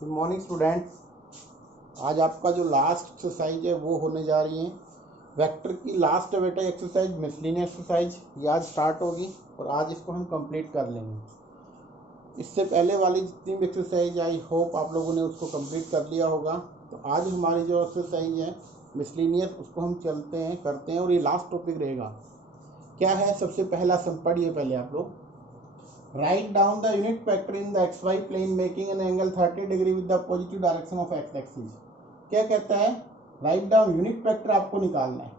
Good morning students. आज आपका जो लास्ट एक्सरसाइज है वो होने जा रही है वेक्टर की। लास्ट है बेटा एक्सरसाइज, मिसलिनियस एक्सरसाइज। ये आज स्टार्ट होगी और आज इसको हम कंप्लीट कर लेंगे। इससे पहले वाली जितनी भी एक्सरसाइज आई होप आप लोगों ने उसको कंप्लीट कर लिया होगा। तो आज हमारी जो एक्सरसाइज है मिसलिनियस उसको हम चलते हैं करते हैं और ये लास्ट टॉपिक रहेगा। क्या है, सबसे पहला सम पढ़िए पहले आप लोग। Write down the unit vector in the xy plane making an angle 30 degree with the positive direction of x axis। क्या कहता है, राइट डाउन यूनिट वेक्टर आपको निकालना है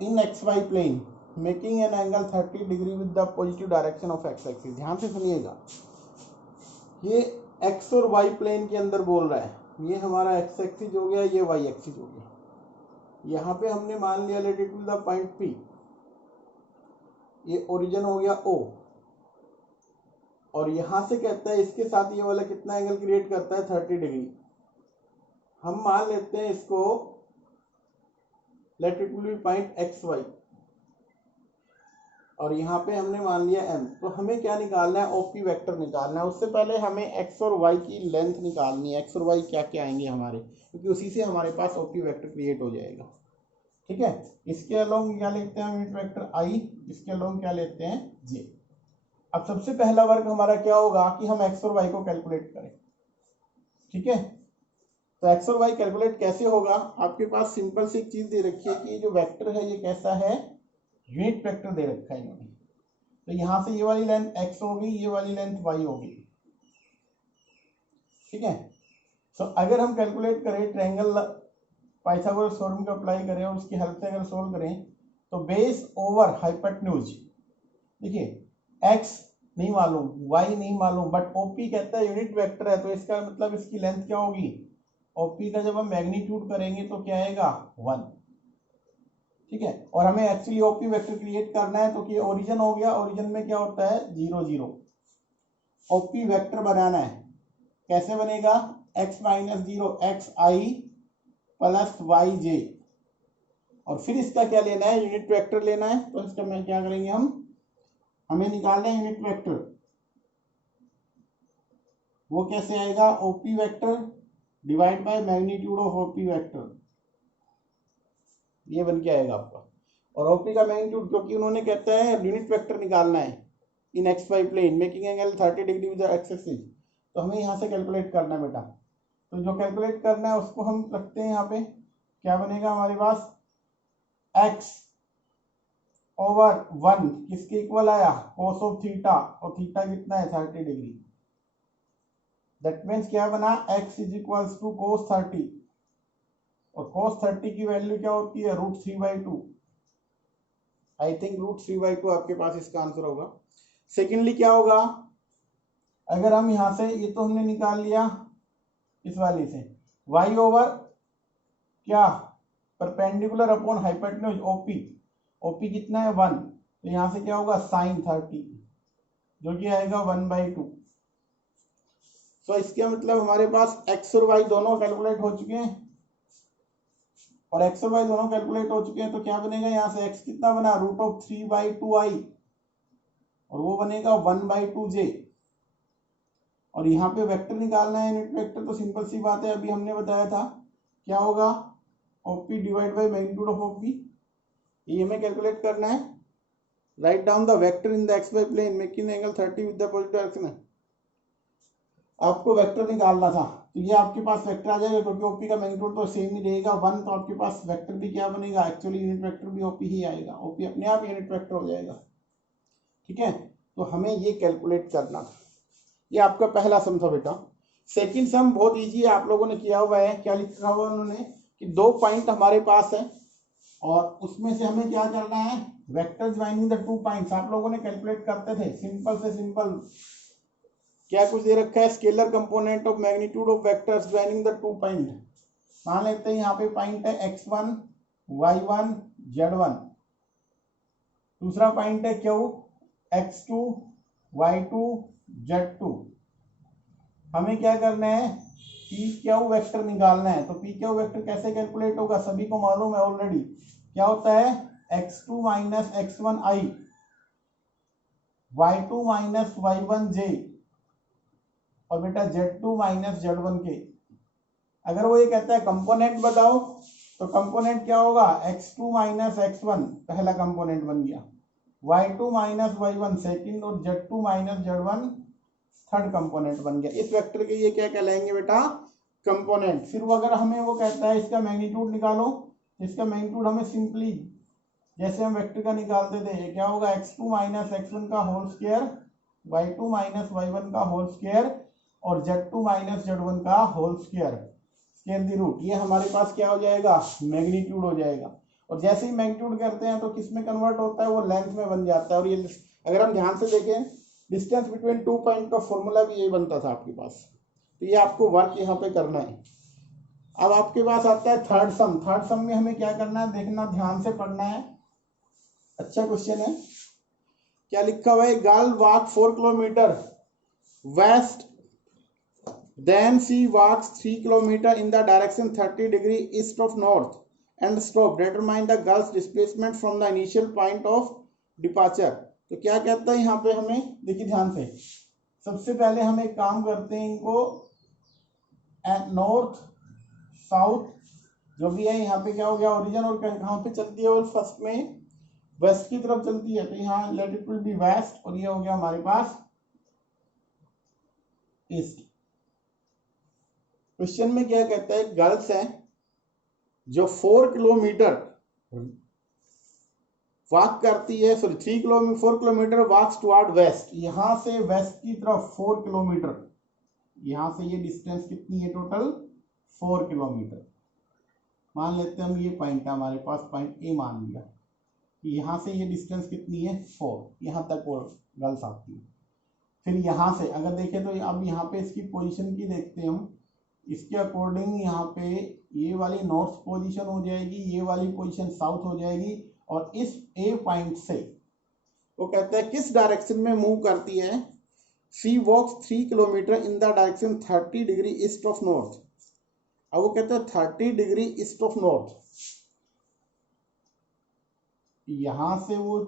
in xy plane making an angle 30 degree with the positive direction of x axis. ध्यान से सुनिएगा, ये x और y प्लेन के अंदर बोल रहा है। ये हमारा x एक्सिस हो गया, ये y एक्सिस हो गया। यहाँ पे हमने मान लिया लेटिट्यूड द पॉइंट P, ये ओरिजिन हो गया O, और यहां से कहता है इसके साथ ये वाला कितना एंगल क्रिएट करता है 30 डिग्री। हम मान लेते हैं इसको लेटिट्यूड पॉइंट एक्स वाई, और यहाँ पे हमने मान लिया m। तो हमें क्या निकालना है, ओपी वेक्टर निकालना है। उससे पहले हमें x और y की लेंथ निकालनी है। x और y क्या क्या आएंगे हमारे, क्योंकि उसी से हमारे पास ओपी वेक्टर क्रिएट हो जाएगा। ठीक है, इसके अलोंग क्या लेते हैं यूनिट वेक्टर i, इसके अलोंग क्या लेते हैं j। अब सबसे पहला वर्क हमारा क्या होगा कि हम x और y को कैलकुलेट करें। ठीक है, तो x और y कैलकुलेट कैसे होगा, आपके पास सिंपल सी एक चीज दे रखी है कि जो वेक्टर है ये कैसा है, यूनिट वेक्टर दे रखा है इन्होंने। तो यहां से ये वाली लेंथ x होगी, ये वाली लेंथ y होगी। ठीक है, तो अगर हम कैलकुलेट करें ट्रायंगल पाइथागोरस थ्योरम को अप्लाई करें और उसकी हेल्प से अगर सोल्व करें, तो बेस ओवर हाइपोटेन्यूज, देखिए x नहीं मालूम, y नहीं मालूम, बट OP कहता है यूनिट वेक्टर है, तो इसका मतलब इसकी लेंथ क्या होगी, OP का जब हम मैग्नीट्यूड करेंगे तो क्या आएगा 1। ठीक है, और हमें एक्चुअली OP वेक्टर क्रिएट करना है, तो कि ओरिजिन हो गया, ओरिजिन में क्या होता है 0 0। OP वेक्टर बनाना है, कैसे बनेगा, x माइनस 0 एक्स आई प्लस वाई जे, और फिर इसका क्या लेना है, यूनिट वेक्टर लेना है। तो इसका मैं क्या करेंगे, हमें निकालना है यूनिट वेक्टर। वो कैसे आएगा, OP vector divide by magnitude of OP vector, ये बन के आएगा आपका। और ओपी का मैग्नीट्यूड, क्योंकि उन्होंने कहता है यूनिट वेक्टर निकालना है in X Y plane making angle 30 degree with X axis, तो हमें यहाँ से कैलकुलेट करना है बेटा। तो जो कैलकुलेट करना है उसको हम रखते हैं यहाँ पे, क्या बनेगा हमारे पास, एक्स ओवर 1 किसके इक्वल आया, कोस ऑफ थीटा, और थीटा कितना है 30 डिग्री। दैट मीन्स क्या बना, x इज इक्वल्स टू कोस 30, और कोस 30 की वैल्यू क्या होती है, √3/2। आई थिंक √3/2 आपके पास इसका आंसर होगा। सेकेंडली क्या होगा, अगर हम यहां से, ये तो हमने निकाल लिया इस वाली से, y ओवर क्या, perpendicular upon hypotenuse OP, OP कितना है 1, तो यहां से क्या होगा साइन 30, जो कि आएगा 1/2। तो इसका मतलब हमारे पास x और y दोनों कैलकुलेट हो चुके हैं, और x और y दोनों कैलकुलेट हो चुके हैं, तो क्या बनेगा, यहाँ से x कितना बना, √3/2i, और वो बनेगा 1/2j। और यहाँ पे वेक्टर निकालना है यूनिट वेक्टर, तो सिंपल सी बात है, अभी हमने बताया था क्या होगा, OP divide by magnitude of OP, ये हमें कैलकुलेट करना है। Write down the vector in the xy plane making angle 30 with the positive direction. आपको वेक्टर निकालना था, तो ये आपके पास वेक्टर आ जाएगा, क्योंकि ओपी का मैग्नीट्यूड तो सेम ही रहेगा 1, तो आपके पास वेक्टर भी क्या बनेगा, एक्चुअली यूनिट वेक्टर भी ओपी ही आएगा, ओपी अपने आप यूनिट वेक्टर हो जाएगा। ठीक है, तो हमें ये कैलकुलेट करना था। ये आपका पहला सम था बेटा। सेकंड सम बहुत इजी है, आप लोगों ने किया हुआ है। क्या लिखा हुआ उन्होंने कि 2 पॉइंट हमारे पास है, और उसमें से हमें क्या करना है, वेक्टर ज्वाइनिंग द 2 पॉइंट्स। आप लोगों ने कैलकुलेट करते थे, सिंपल से सिंपल क्या कुछ दे रखा है, scalar component of magnitude of vectors joining the 2 point. मान लेते हैं यहाँ पे पॉइंट है x1 y1 z1, दूसरा पॉइंट है q x2 y2 z2। हमें क्या करना है, पी क्यू वेक्टर निकालना है। तो पी क्यू वेक्टर कैसे कैलकुलेट होगा, सभी को मालूम है ऑलरेडी, क्या होता है, x2 minus x1i, y2 minus y1j, और बेटा Z2 माइनस Z1 के। अगर वो ये कहता है कंपोनेंट बताओ, तो कंपोनेंट क्या होगा, x2 माइनस x1 पहला कंपोनेंट बन गया, y2 माइनस y1 सेकंड, और z2 minus z1 third component बन गया। इस वेक्टर के ये क्या कहलाएंगे बेटा, कंपोनेंट। फिर वो अगर हमें वो कहता है इसका मैग्नीट्यूड निकालो, इसका मैग्नीट्यूड हमें सिंपली जैसे हम वेक्टर का निकालते थे, ये क्या होगा, x2 माइनस x1 का whole square, y2 minus y1 का होल स्क्वायर, और z2 माइनस z1 का whole square, square the root. ये हमारे पास क्या हो जाएगा, मैग्नीट्यूड हो जाएगा। और जैसे ही मैग्नीट्यूड करते हैं तो किस में कन्वर्ट होता है, वो लेंथ में बन जाता है। और ये अगर हम ध्यान से देखें, डिस्टेंस बिटवीन 2 पॉइंट का फॉर्मूला भी यही बनता था आपके पास। तो ये आपको वर्क यहाँ पे करना है। अब आपके पास आता है थर्ड सम। थर्ड सम में हमें क्या करना है, देखना, ध्यान से पढ़ना है। अच्छा क्वेश्चन है, क्या लिखा हुआ है, girl walk 4 kilometre west, then she walks 3 kilometre in the direction 30 degree east of north and stop, determine the girl's displacement from the initial point of departure. तो क्या कहता है यहाँ पे हमें, देखिए ध्यान से, सबसे पहले हम एक काम करते हैं, इनको नॉर्थ साउथ जो भी है, यहाँ पे क्या हो गया ओरिजिन, और कहाँ पे चलती है, और फर्स्ट में वेस्ट की तरफ चलती है, तो यहाँ let it will be west, और ये हो गया हमारे पास ईस्ट। क्वेश्चन में क्या कहता है, गर्ल्स है जो 4 किलोमीटर वॉक करती है, सॉरी 4 किलोमीटर वॉक्स टुवर्ड वेस्ट, यहां से वेस्ट की तरफ 4 किलोमीटर, यहां से ये डिस्टेंस कितनी है, टोटल 4 किलोमीटर। मान लेते हैं हम ये पॉइंट है हमारे पास, पॉइंट ए मान लिया, यहाँ से ये डिस्टेंस कितनी है 4, यहाँ तक वो गर्ल्स आती है। फिर यहाँ से अगर देखें तो अब यहाँ पे इसकी पोजीशन की देखते हैं हम, इसके अकॉर्डिंग यहाँ पे ये वाली नॉर्थ पोजीशन हो जाएगी, ये वाली पोजीशन साउथ हो जाएगी, और इस ए पॉइंट से वो कहता है किस डायरेक्शन में मूव करती है, she walks 3 kilometre in the direction 30 degree east of north. अब वो कहता है 30 डिग्री ईस्ट ऑफ नॉर्थ, यहां से वो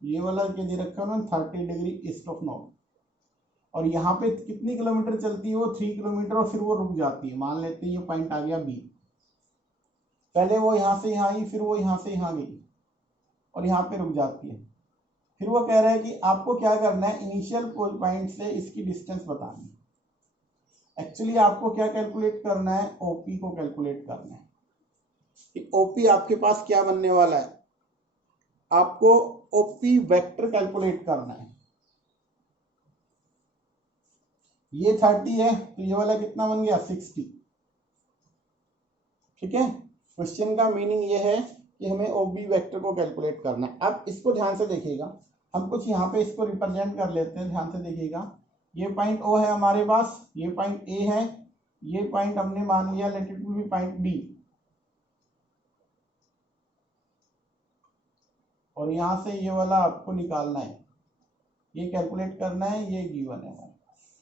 ये वाला क्या दे रखा है ना, 30 डिग्री ईस्ट ऑफ नॉर्थ, और यहाँ पे कितनी किलोमीटर चलती है, वो 3 किलोमीटर, और फिर वो रुक जाती है। मान लेते हैं ये पॉइंट आ गया बी, पहले वो यहाँ से यहाँ आई, फिर वो यहाँ से यहाँ गई, और यहाँ पे रुक जाती है। फिर वो कह रहा है कि आपको क्या करना है, इनिशियल पॉइंट से इसकी डिस्टेंस बतानी है। एक्चुअली आपको क्या कैलकुलेट करना है, ओपी को कैलकुलेट करना है कि ओपी आपके पास क्या बनने वाला है, आपको ओपी वेक्टर कैलकुलेट करना है। ये 30 है, तो ये वाला कितना बन गया 60। ठीक है, क्वेश्चन का मीनिंग ये है कि हमें ओबी वेक्टर को कैलकुलेट करना है। अब इसको ध्यान से देखिएगा, हम कुछ यहाँ पे इसको रिप्रेजेंट कर लेते हैं, ध्यान से देखिएगा। ये पॉइंट ओ है हमारे पास, ये पॉइंट ए है, ये पॉइंट हमने मान लिया let it be point B, और यहाँ से ये वाला आपको निकालना है, ये कैलकुलेट करना है, ये गिवन है हमारे पास।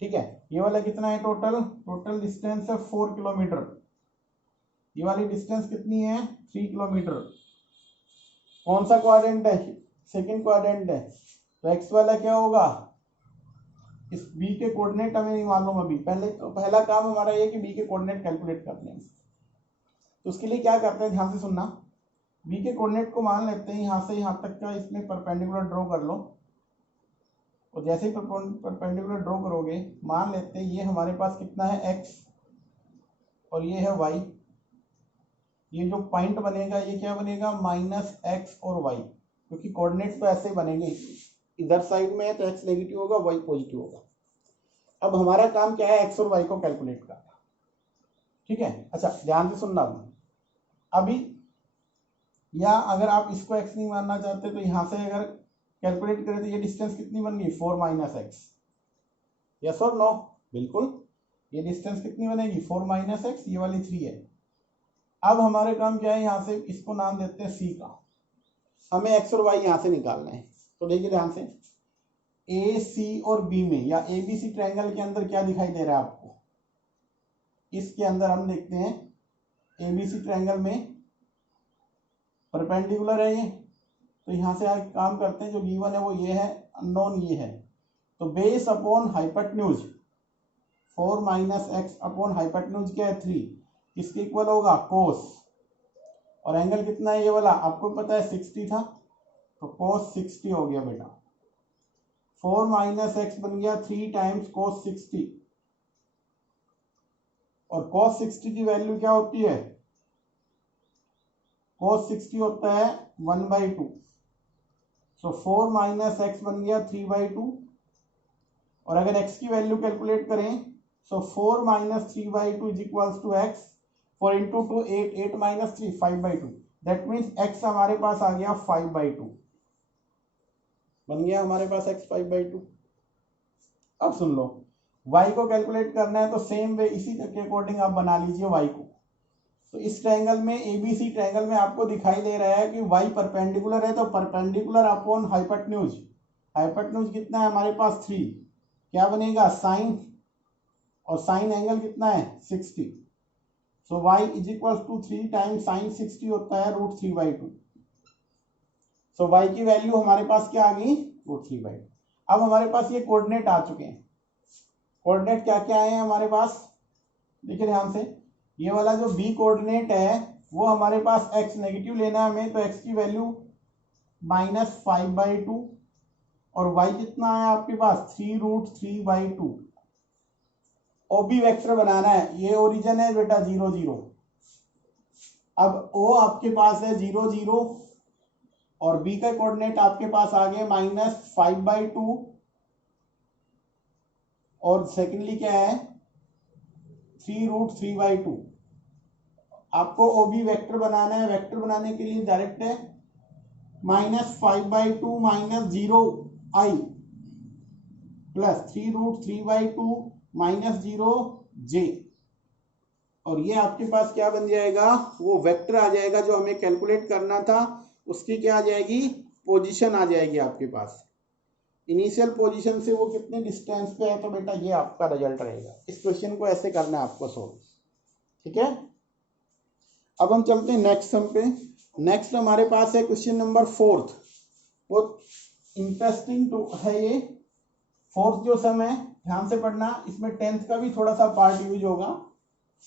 ठीक है, ये वाला कितना है, टोटल डिस्टेंस है 4 किलोमीटर, ये वाली डिस्टेंस कितनी है 3 किलोमीटर। कौन सा क्वाड्रेंट है, सेकंड क्वाड्रेंट है, तो एक्स वाला क्या होगा, इस बी के कोऑर्डिनेट हमें नहीं मालूम अभी, पहला काम हमारा ये कि बी के कोऑर्डिनेट कैलकुलेट करने हैं। तो उसके लिए क्या करते हैं, ध्यान से सुनना, बी के कोऑर्डिनेट को मान लेते हैं यहाँ से यहाँ तक का, इसमें परपेंडिकुलर ड्रॉ कर लो, और जैसे ही परपेंडिकुलर ड्रॉ करोगे, मान लेते हैं ये हमारे पास कितना है एक्स, और ये है वाई। ये जो पॉइंट बनेगा ये क्या बनेगा, माइनस एक्स और वाई, क्योंकि कोऑर्डिनेट्स तो ऐसे बनेंगे, इधर साइड में है तो एक्स नेगेटिव होगा, वाई पॉजिटिव होगा। अब हमारा काम क्या है, एक्स और वाई को कैलकुलेट करना। ठीक है, अच्छा ध्यान से सुनना अभी, या अगर आप इसको एक्स नहीं मानना चाहते तो यहाँ से अगर कैलकुलेट करें तो ये डिस्टेंस कितनी बन गई 4 माइनस एक्स, यस और नो, बिल्कुल। ये डिस्टेंस कितनी बनेगी 4 माइनस एक्स, ये वाली 3 है। अब हमारे काम क्या है, यहाँ से इसको नाम देते हैं सी का, हमें एक्स और वाई यहाँ से निकालना है। तो देखिए ध्यान से, ए सी और बी में या ए बी सी ट्रायंगल के अंदर क्या दिखाई दे रहा है आपको, इसके अंदर हम देखते हैं ए बी सी ट्रायंगल में परपेंडिकुलर है ये, तो यहाँ से काम करते हैं, जो गिवन है वो ये है, अननोन ये है, तो base upon hypotenuse 4 minus x upon hypotenuse क्या है 3, किसके इक्वल होगा कोस, और एंगल कितना है ये वाला आपको पता है 60 था, तो कोस 60 हो गया बेटा। 4 माइनस एक्स बन गया 3 टाइम्स कोस 60, और कोस 60 की वैल्यू क्या होती है, कोस 60 होता है 1/2, सो 4 माइनस एक्स बन गया 3/2, और अगर x की वैल्यू कैलकुलेट करें so 4 minus 3/2 is equals to x, 4 into 2 8, 8 minus 3 5/2, that means x हमारे पास आ गया 5/2, बन गया हमारे पास x 5/2। अब सुन लो y को कैलकुलेट करना है तो सेम वे इसी के अकॉर्डिंग आप बना लीजिए y को। तो इस ट्रायंगल में ABC ट्रायंगल में आपको दिखाई दे रहा है कि y परपेंडिकुलर है, तो परपेंडिकुलर अपॉन हाइपोटेन्यूज, हाइपोटेन्यूज कितना है हमारे पास 3, क्या बनेगा साइन, और साइन एंगल कितना है 60, so y is equal to 3 times sine 60 होता है √3/2, सो y की वैल्यू हमारे पास क्या आ गई √3/2। अब हमारे पास ये कोऑर्डिनेट आ चुके हैं, कोऑर्डिनेट क्या क्या है हमारे पास, देखिए ध्यान से, ये वाला जो b कोऑर्डिनेट है वो हमारे पास x नेगेटिव लेना है हमें, तो x की वैल्यू -5/2, और y कितना है आपके पास 3√3/2। OB वेक्टर बनाना है, ये ओरिजिन है बेटा 0 0, अब O आपके पास है 0 0, और B का कोऑर्डिनेट आपके पास आ गया -5/2, और सेकेंडली क्या है 3√3/2। आपको OB वेक्टर बनाना है, वेक्टर बनाने के लिए डायरेक्ट है -5/2 -0i प्लस 3√3/2 -0j, और ये आपके पास क्या बन जाएगा, वो वेक्टर आ जाएगा जो हमें कैलकुलेट करना था, उसकी क्या आ जाएगी पोजीशन आ जाएगी आपके पास, इनिशियल पोजीशन से वो कितने डिस्टेंस पे है, तो बेटा ये आपका रिजल्ट रहेगा। इस क्वेश्चन को ऐसे करना है आपको सोल्व, ठीक है। अब हम चलते हैं नेक्स्ट सम पे। नेक्स्ट हमारे पास है क्वेश्चन नंबर 4, बहुत इंटरेस्टिंग तो है ये 4th जो सम है, ध्यान से पढ़ना, इसमें 10th का भी थोड़ा सा पार्ट यूज होगा।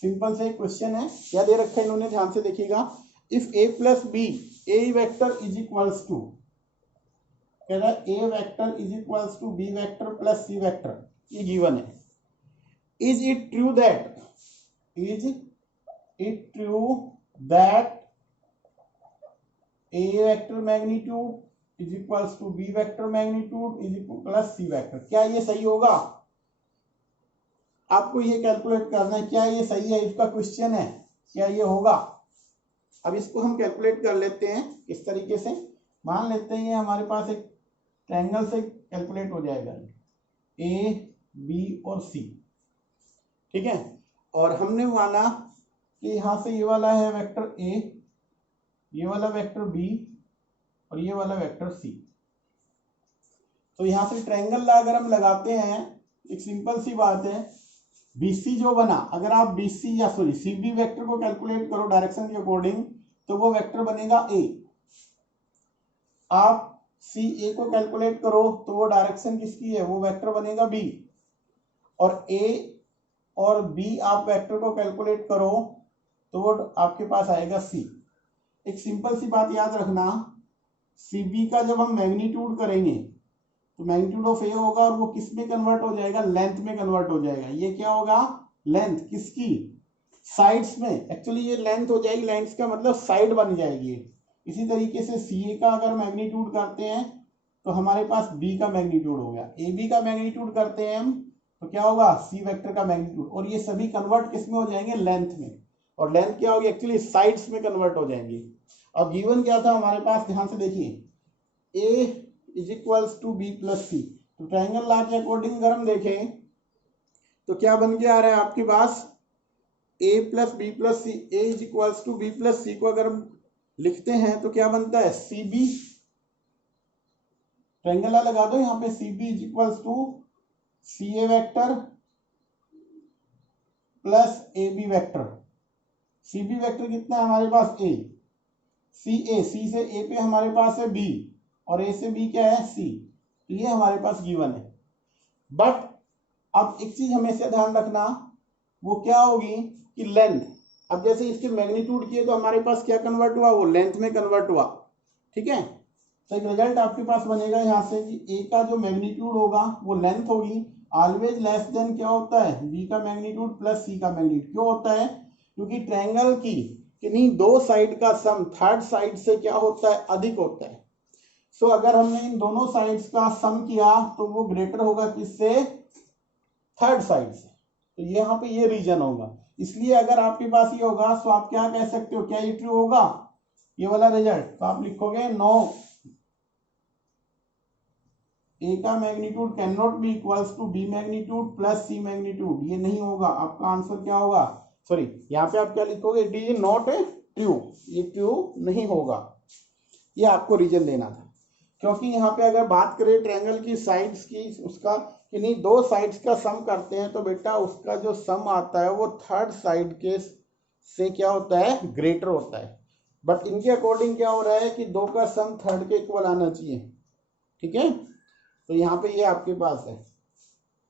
सिंपल से क्वेश्चन है, क्या दे रखा है इन्होंने, ध्यान से देखिएगा। If a plus B, A vector is equals to, कह रहा है A vector is equals to B vector plus C vector, ये गिवन है। Is it true that, is it true that A vector magnitude is equals to B vector magnitude is equal plus C vector, क्या ये सही होगा? आपको ये calculate करना है, क्या ये सही है, इसका क्वेश्चन है, क्या ये होगा। अब इसको हम कैलकुलेट कर लेते हैं इस तरीके से, मान लेते हैं ये हमारे पास एक ट्रायंगल से कैलकुलेट हो जाएगा ए बी और सी, ठीक है। और हमने माना कि यहां से ये वाला है वेक्टर ए, ये वाला वेक्टर बी, और ये वाला वेक्टर सी। तो यहां से ट्रायंगल अगर हम लगाते हैं, एक सिंपल सी बात है, बीसी जो बना, अगर आप बीसी या सॉरी सीबी वेक्टर को कैलकुलेट करो डायरेक्शन के अकॉर्डिंग, तो वो वेक्टर बनेगा ए। आप सी ए को कैलकुलेट करो तो वो डायरेक्शन किसकी है, वो वेक्टर बनेगा बी। और ए और बी आप वेक्टर को कैलकुलेट करो तो वो आपके पास आएगा सी। एक सिंपल सी बात याद रखना, सीबी का जब हम मैग्नीट्यूड करेंगे तो मैग्नीट्यूड ऑफ ए होगा, और वो किस में कन्वर्ट हो जाएगा, लेंथ में कन्वर्ट हो जाएगा। ये क्या होगा, लेंथ किसकी, साइड्स में। एक्चुअली ये लेंथ हो जाएगी, लेंथ का मतलब साइड बन जाएगी। इसी तरीके से सी ए का अगर मैग्नीट्यूड करते हैं तो हमारे पास बी का मैग्नीट्यूड हो गया, ए बी का मैग्नीट्यूड करते हैं हम तो क्या होगा, सी वेक्टर का मैग्नीट्यूड, और ये सभी कन्वर्ट किस में हो जाएंगे, लेंथ में। और लेंथ क्या होगी, एक्चुअली साइड्स में कन्वर्ट हो जाएंगे। अब गिवन क्या था हमारे पास, ध्यान से देखिए, A is equals to B plus C. तो ट्रायंगल लॉ के अकॉर्डिंग अगर हम देखें तो क्या बन के आ रहा है आपके पास, A plus B plus C, A is equals to B plus C को अगर हम लिखते हैं तो क्या बनता है, सी बी। ट्रायंगल लॉ लगा दो यहाँ पे, C B is equals to C A vector plus A B vector. C B vector कितना है हमारे पास, ए, सी ए, सी से ए पे हमारे पास है बी, और ए से बी क्या है, सी। तो ये हमारे पास गिवन है। बट अब एक चीज हमेशा ध्यान रखना, वो क्या होगी कि लेंथ, अब जैसे इसके मैग्नीट्यूड किए तो हमारे पास क्या कन्वर्ट हुआ, वो लेंथ में कन्वर्ट हुआ। ठीक है, तो एक रिजल्ट आपके पास बनेगा यहाँ से कि ए का जो मैग्नीट्यूड होगा वो लेंथ होगी, ऑलवेज लेस देन क्या होता है, बी का मैग्नीट्यूड प्लस सी का मैग्नीट्यूड। क्यों होता है, क्योंकि ट्रायंगल की किन्हीं दो साइड का सम थर्ड साइड से क्या होता है, अधिक होता है। सो अगर हमने इन दोनों साइड्स का सम किया तो वो ग्रेटर होगा किससे, थर्ड साइड से। तो यहाँ पे ये रीजन होगा, इसलिए अगर आपके पास ये होगा तो आप क्या कह सकते हो, क्या ये ट्रू होगा ये वाला रिजल्ट, तो आप लिखोगे नो, ए का magnitude can not be equals to B magnitude plus C magnitude, ये नहीं होगा। आपका आंसर क्या होगा, सॉरी यहाँ पे आप क्या लिखोगे, it is not a true, ये ट्रू नहीं होगा। ये आपको रीजन देना था, क्योंकि यहाँ पे अगर बात करें ट्रायंगल की साइड्स की, उसका किन्हीं दो साइड्स का सम करते हैं तो बेटा उसका जो सम आता है वो थर्ड साइड के से क्या होता है, ग्रेटर होता है। बट इनके अकॉर्डिंग क्या हो रहा है कि दो का सम थर्ड के इक्वल आना चाहिए। ठीक है, तो यहाँ पे ये आपके पास है,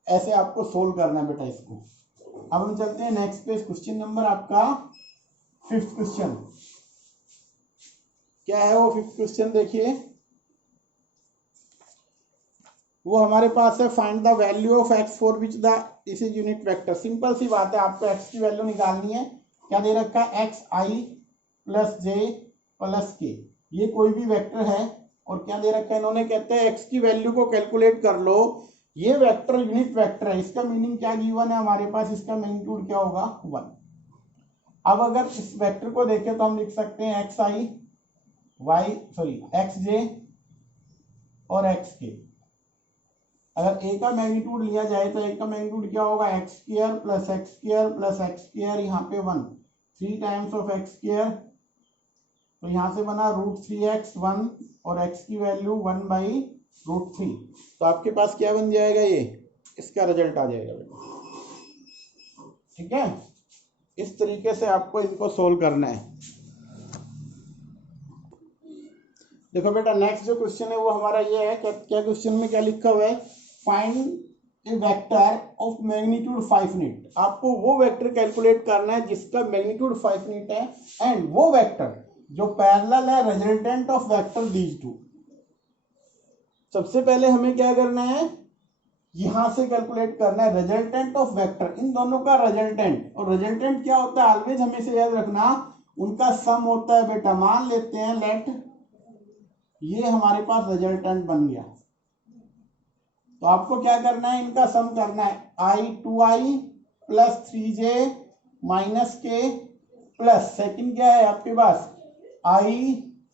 ऐसे आपको सोल्व करना है बेटा इसको। अब हम चलते हैं नेक्स्ट पेज, क्वेश्चन नंबर आपका 5th क्वेश्चन। क्या है वो 5th क्वेश्चन, देखिए वो हमारे पास है, find the value of X for which the this is unit vector. Simple सी बात है, आपको एक्स की वैल्यू निकालनी है। क्या दे रखा है, एक्स आई प्लस जे प्लस के, ये कोई भी वेक्टर है। और क्या दे रखा है इन्होंने, कहते हैं एक्स की वैल्यू को कैलकुलेट कर लो, ये वेक्टर यूनिट वेक्टर है। इसका मीनिंग क्या गिवन है हमारे पास, इसका मैग्नीट्यूड क्या होगा, 1। अब अगर इस वेक्टर को देखें तो हम लिख सकते हैं एक्स आई वाई सॉरी एक्स जे और एक्स के। अगर ए का मैग्नीट्यूड लिया जाए तो ए का मैग्नीट्यूड क्या होगा, x square plus x square plus x square, यहाँ पे 1, 3 टाइम्स ऑफ एक्स स्क्वायर, तो यहाँ से बना √3x 1 और x की वैल्यू 1/√3। तो आपके पास क्या बन जाएगा, ये इसका रिजल्ट आ जाएगा बेटा। ठीक है, इस तरीके से आपको इनको सोल्व करना है। देखो बेटा नेक्स्ट जो क्वेश्चन है वो हमारा ये है, क्या क्वेश्चन में क्या लिखा हुआ है, find A vector of magnitude 5 unit. आपको वो वेक्टर कैलकुलेट करना है जिसका मैग्नीट्यूड 5 यूनिट है, एंड वो वेक्टर जो पैरेलल है resultant of vector these two. सबसे पहले हमें क्या करना है, यहां से कैलकुलेट करना है रिजल्टेंट ऑफ वेक्टर, इन दोनों का रिजल्टेंट। और रिजल्टेंट क्या होता है, ऑलवेज हमेशा याद रखना, उनका सम होता है बेटा। मान लेते हैं लेट ये हमारे पास रिजल्टेंट बन गया, तो आपको क्या करना है, इनका सम करना है, i2i प्लस 3j माइनस के प्लस सेकेंड क्या है आपके पास i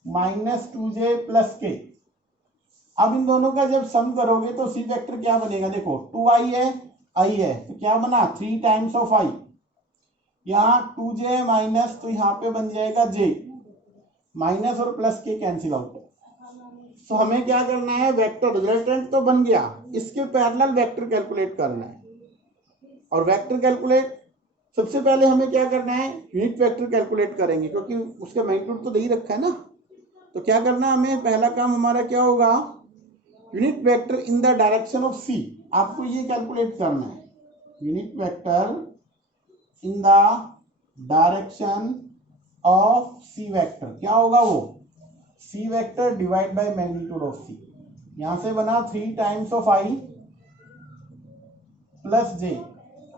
माइनस 2j प्लस के। अब इन दोनों का जब सम करोगे तो सी वेक्टर क्या बनेगा, देखो 2i है i है, तो क्या बना 3 टाइम्स ऑफ i, यहाँ 2j माइनस, तो यहाँ पे बन जाएगा j, माइनस और प्लस के कैंसिल आउट। तो हमें क्या करना है, वेक्टर रिजल्टेंट तो बन गया, इसके पैरेलल वेक्टर कैलकुलेट करना है। और वेक्टर कैलकुलेट सबसे पहले हमें क्या करना है, यूनिट वेक्टर कैलकुलेट करेंगे, क्योंकि उसका मैग्नीट्यूड तो दे ही रखा है ना। तो क्या करना है हमें, पहला काम हमारा क्या होगा, unit vector in the direction of C, आपको ये कैलकुलेट करना है, unit vector in the direction of C vector. क्या होगा वो, C vector divide by magnitude of C. यहां से बना 3 times of i plus j।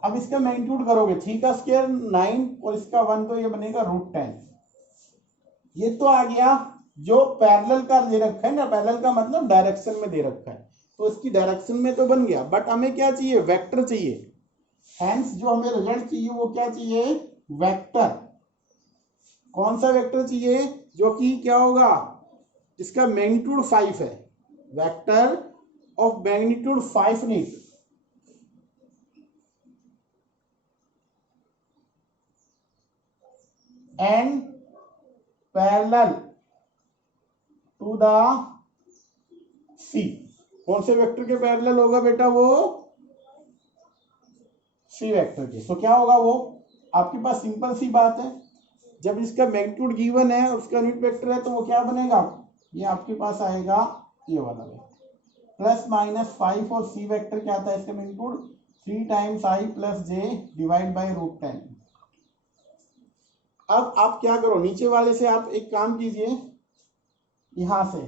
अब इसका मैग्नीट्यूड करोगे, 3 का स्क्वायर 9 और इसका 1, तो ये बनेगा √10। ये तो आ गया जो पैरेलल का दे रखा है ना, पैरेलल का मतलब डायरेक्शन में दे रखा है, तो इसकी डायरेक्शन में तो बन गया। बट हमें क्या चाहिए, वेक्टर चाहिए। हैंस जो हमें रिजल्ट चाहिए वो क्या चाहिए, वेक्टर। कौन सा वेक्टर चाहिए, जो कि क्या होगा, इसका मैग्नीट्यूड 5 है, vector of magnitude 5 unit. And parallel to the C. कौन से वेक्टर के पैरेलल होगा बेटा, वो सी वेक्टर के। तो क्या होगा वो, आपके पास सिंपल सी बात है, जब इसका मैग्नीट्यूड गिवन है उसका यूनिट वेक्टर है, तो वो क्या बनेगा, ये आपके पास आएगा ये वाला वेक्टर। प्लस माइनस 5 और सी वेक्टर क्या आता है इसका magnitude 3 times i plus j divide by root 10। अब आप क्या करो, नीचे वाले से आप एक काम कीजिए, यहां से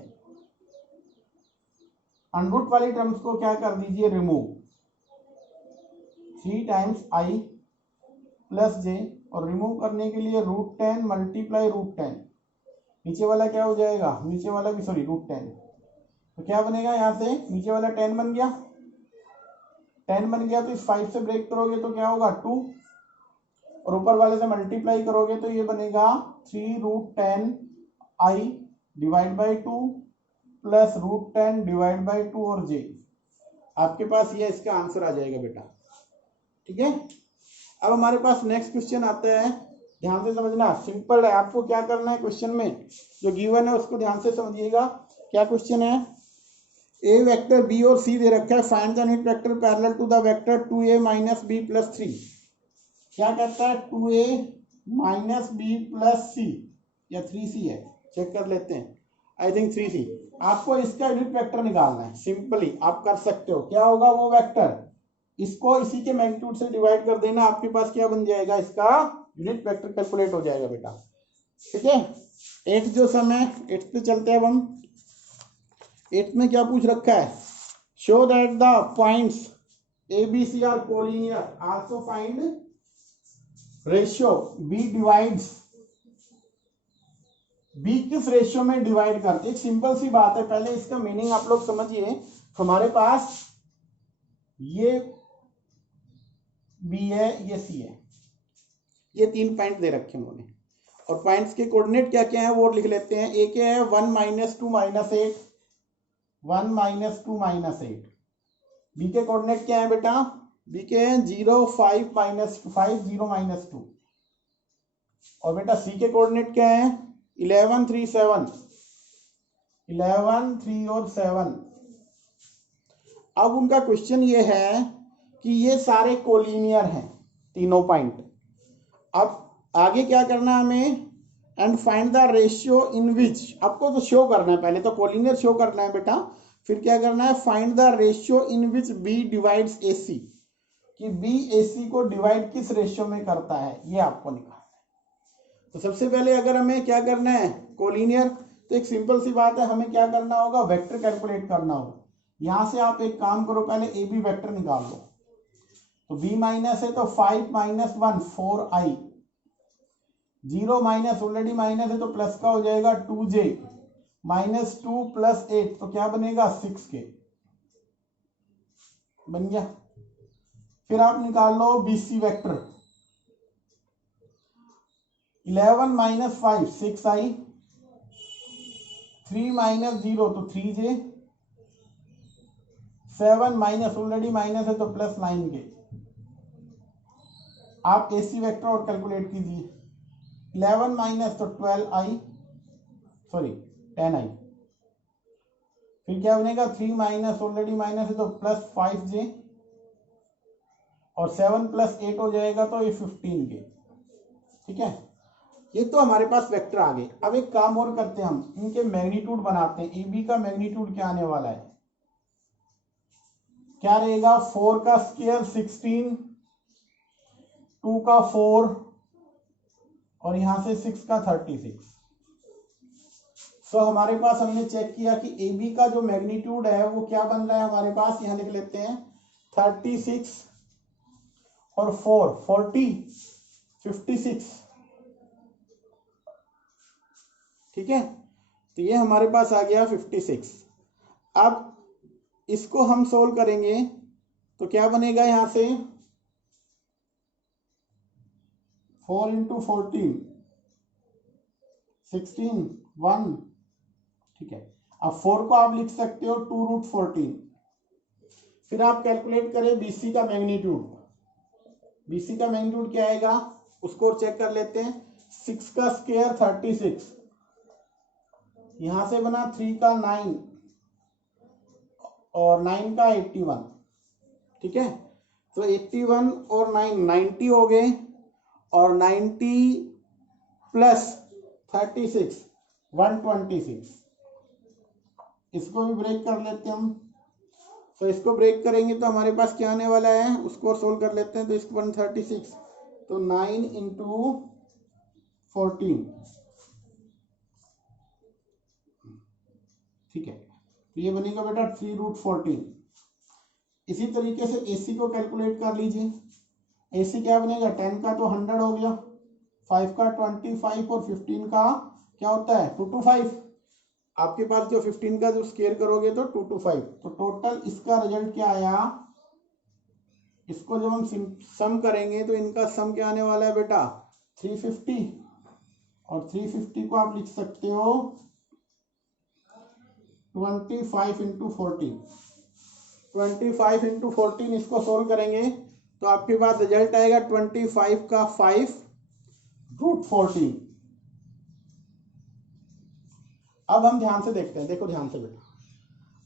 अनरूट वाली टर्म्स को क्या कर दीजिए रिमूव, 3 टाइम्स आई प्लस जे, और रिमूव करने के लिए रूट 10 मल्टीप्लाई रूट 10, नीचे वाला क्या हो जाएगा, नीचे वाला भी सॉरी रूट 10, तो क्या बनेगा यहाँ से नीचे वाला 10 बन गया, 10 बन गया तो इस 5 से ब्रेक करोगे तो क्या होगा 2, और ऊपर वाले से मल्टीप्लाई करोगे तो ये बनेगा 3 root 10 i divide by 2 plus root 10 divide by 2 और जे, आपके पास ये इसका आंसर आ जाएगा बेटा। ठीक है, अब हमारे पास नेक्स्ट क्वेश्चन आता है, ध्यान से समझना, सिंपल है, आपको क्या करना है क्वेश्चन में जो गिवन है उसको ध्यान से समझिएगा। क्या क्वेश्चन है, ए वेक्टर बी और सी दे रखा है, find the unit vector parallel to the vector 2a minus B plus 3। क्या कहता है 2a minus B plus C, या 3c है, चेक कर लेते हैं, आई थिंक 3c। आपको इसका यूनिट वेक्टर निकालना है, सिंपली आप कर सकते हो, क्या होगा वो वेक्टर, इसको इसी के मैग्नीट्यूड से डिवाइड कर देना, आपके पास क्या बन जाएगा, इसका यूनिट वेक्टर कैलकुलेट हो जाएगा बेटा। ठीक है, 8 जो समय 8 पे चलते हैं अब हम। 8 में क्या पूछ रखा है, show that the points A B C are collinear, also find ratio B divides, B किस रेशियो में डिवाइड करते, एक सिंपल सी बात है, पहले इसका मीनिंग आप लोग समझिए। हमारे पास ये बी है, ये सी है, ये 3 पॉइंट दे रखे उन्होंने, और पॉइंट्स के कोऑर्डिनेट क्या क्या है वो लिख लेते हैं। ए क्या है 1 minus 2 minus 8, 1 minus 2 minus 8। B के कोऑर्डिनेट क्या है बेटा, बी के हैं 0 5 माइनस 5 0 माइनस 2, और बेटा सी के कोऑर्डिनेट क्या है 11 3 7, 11 3 और 7। अब उनका क्वेश्चन ये है कि ये सारे कोलिनियर हैं तीनों पॉइंट। अब आगे क्या करना है हमें, and find the ratio in which, आपको तो शो करना है, पहले तो कोलिनियर शो करना है बेटा, फिर क्या करना है find the ratio in which B divides A C, कि बी ए सी को डिवाइड किस रेशियो में करता है, ये आपको निकालना है। तो सबसे पहले अगर हमें क्या करना है कोलिनियर, तो एक सिंपल सी बात है, हमें क्या करना होगा वेक्टर कैलकुलेट करना होगा। यहां से आप एक काम करो, पहले ए बी वेक्टर निकाल लो, तो b माइनस है तो 5 माइनस 1 4 आई, 0 माइनस ऑलरेडी माइनस है तो प्लस का हो जाएगा 2j, माइनस 2 प्लस 8 तो क्या बनेगा 6k, बन गया। फिर आप निकाल लो bc vector, 11 minus 5 6i, 3 minus 0 तो 3j, 7 माइनस ऑलरेडी माइनस है तो प्लस 9k। आप एसी वेक्टर और कैलकुलेट कीजिए, 11 माइनस तो 12i सॉरी 10i, फिर क्या बनेगा 3 माइनस ऑलरेडी माइनस है तो प्लस 5j, और 7 प्लस 8 हो जाएगा तो ये 15k। ठीक है, ये तो हमारे पास वेक्टर आ गए। अब एक काम और करते हैं, हम इनके मैग्नीट्यूड बनाते हैं। ए बी का मैग्नीट्यूड क्या आने वाला है, क्या रहेगा 4 का स्क्वायर 16, 2 का 4, और यहां से 6 का 36। सो हमारे पास हमने चेक किया कि ए बी का जो मैग्नीट्यूड है वो क्या बन रहा है हमारे पास, यहां लिख लेते हैं 36 और 4 40 56। ठीक है, तो ये हमारे पास आ गया 56। अब इसको हम सोल्व करेंगे तो क्या बनेगा, यहां से 4 इंटू 14 16 1। ठीक है, अब 4 को आप लिख सकते हो 2 रूट 14। फिर आप कैलकुलेट करें बीसी का मैग्नीट्यूड, बीसी का मैग्नीट्यूड क्या आएगा उसको चेक कर लेते हैं। 6 का स्क्वायर 36, यहां से बना 3 का 9 और 9 का 81। ठीक है, तो 81 और 9 90 हो गए, और 90 प्लस 36 126। इसको भी ब्रेक कर लेते हैं हम, तो इसको ब्रेक करेंगे तो हमारे पास क्या आने वाला है, उसको सोल्व कर लेते हैं। तो इसको 136, तो 9 इंटू 14, ठीक है। तो ये बनेगा बेटा 3√14। इसी तरीके से AC को कैलकुलेट कर लीजिए। AC क्या बनेगा, 10 का तो 100 हो गया, 5 का 25 और 15 का क्या होता है 225। आपके पास जो 15 का जो स्क्वायर करोगे तो 225। तो टोटल इसका रिजल्ट क्या आया, इसको जब हम सम करेंगे तो इनका सम क्या आने वाला है बेटा 350। और 350 को आप लिख सकते हो 25 इंटू 14। 25 इंटू 14 इसको सोल्व करेंगे तो आपके पास रिजल्ट आएगा 25 का 5√14। अब हम ध्यान से देखते हैं, देखो ध्यान से बेटा,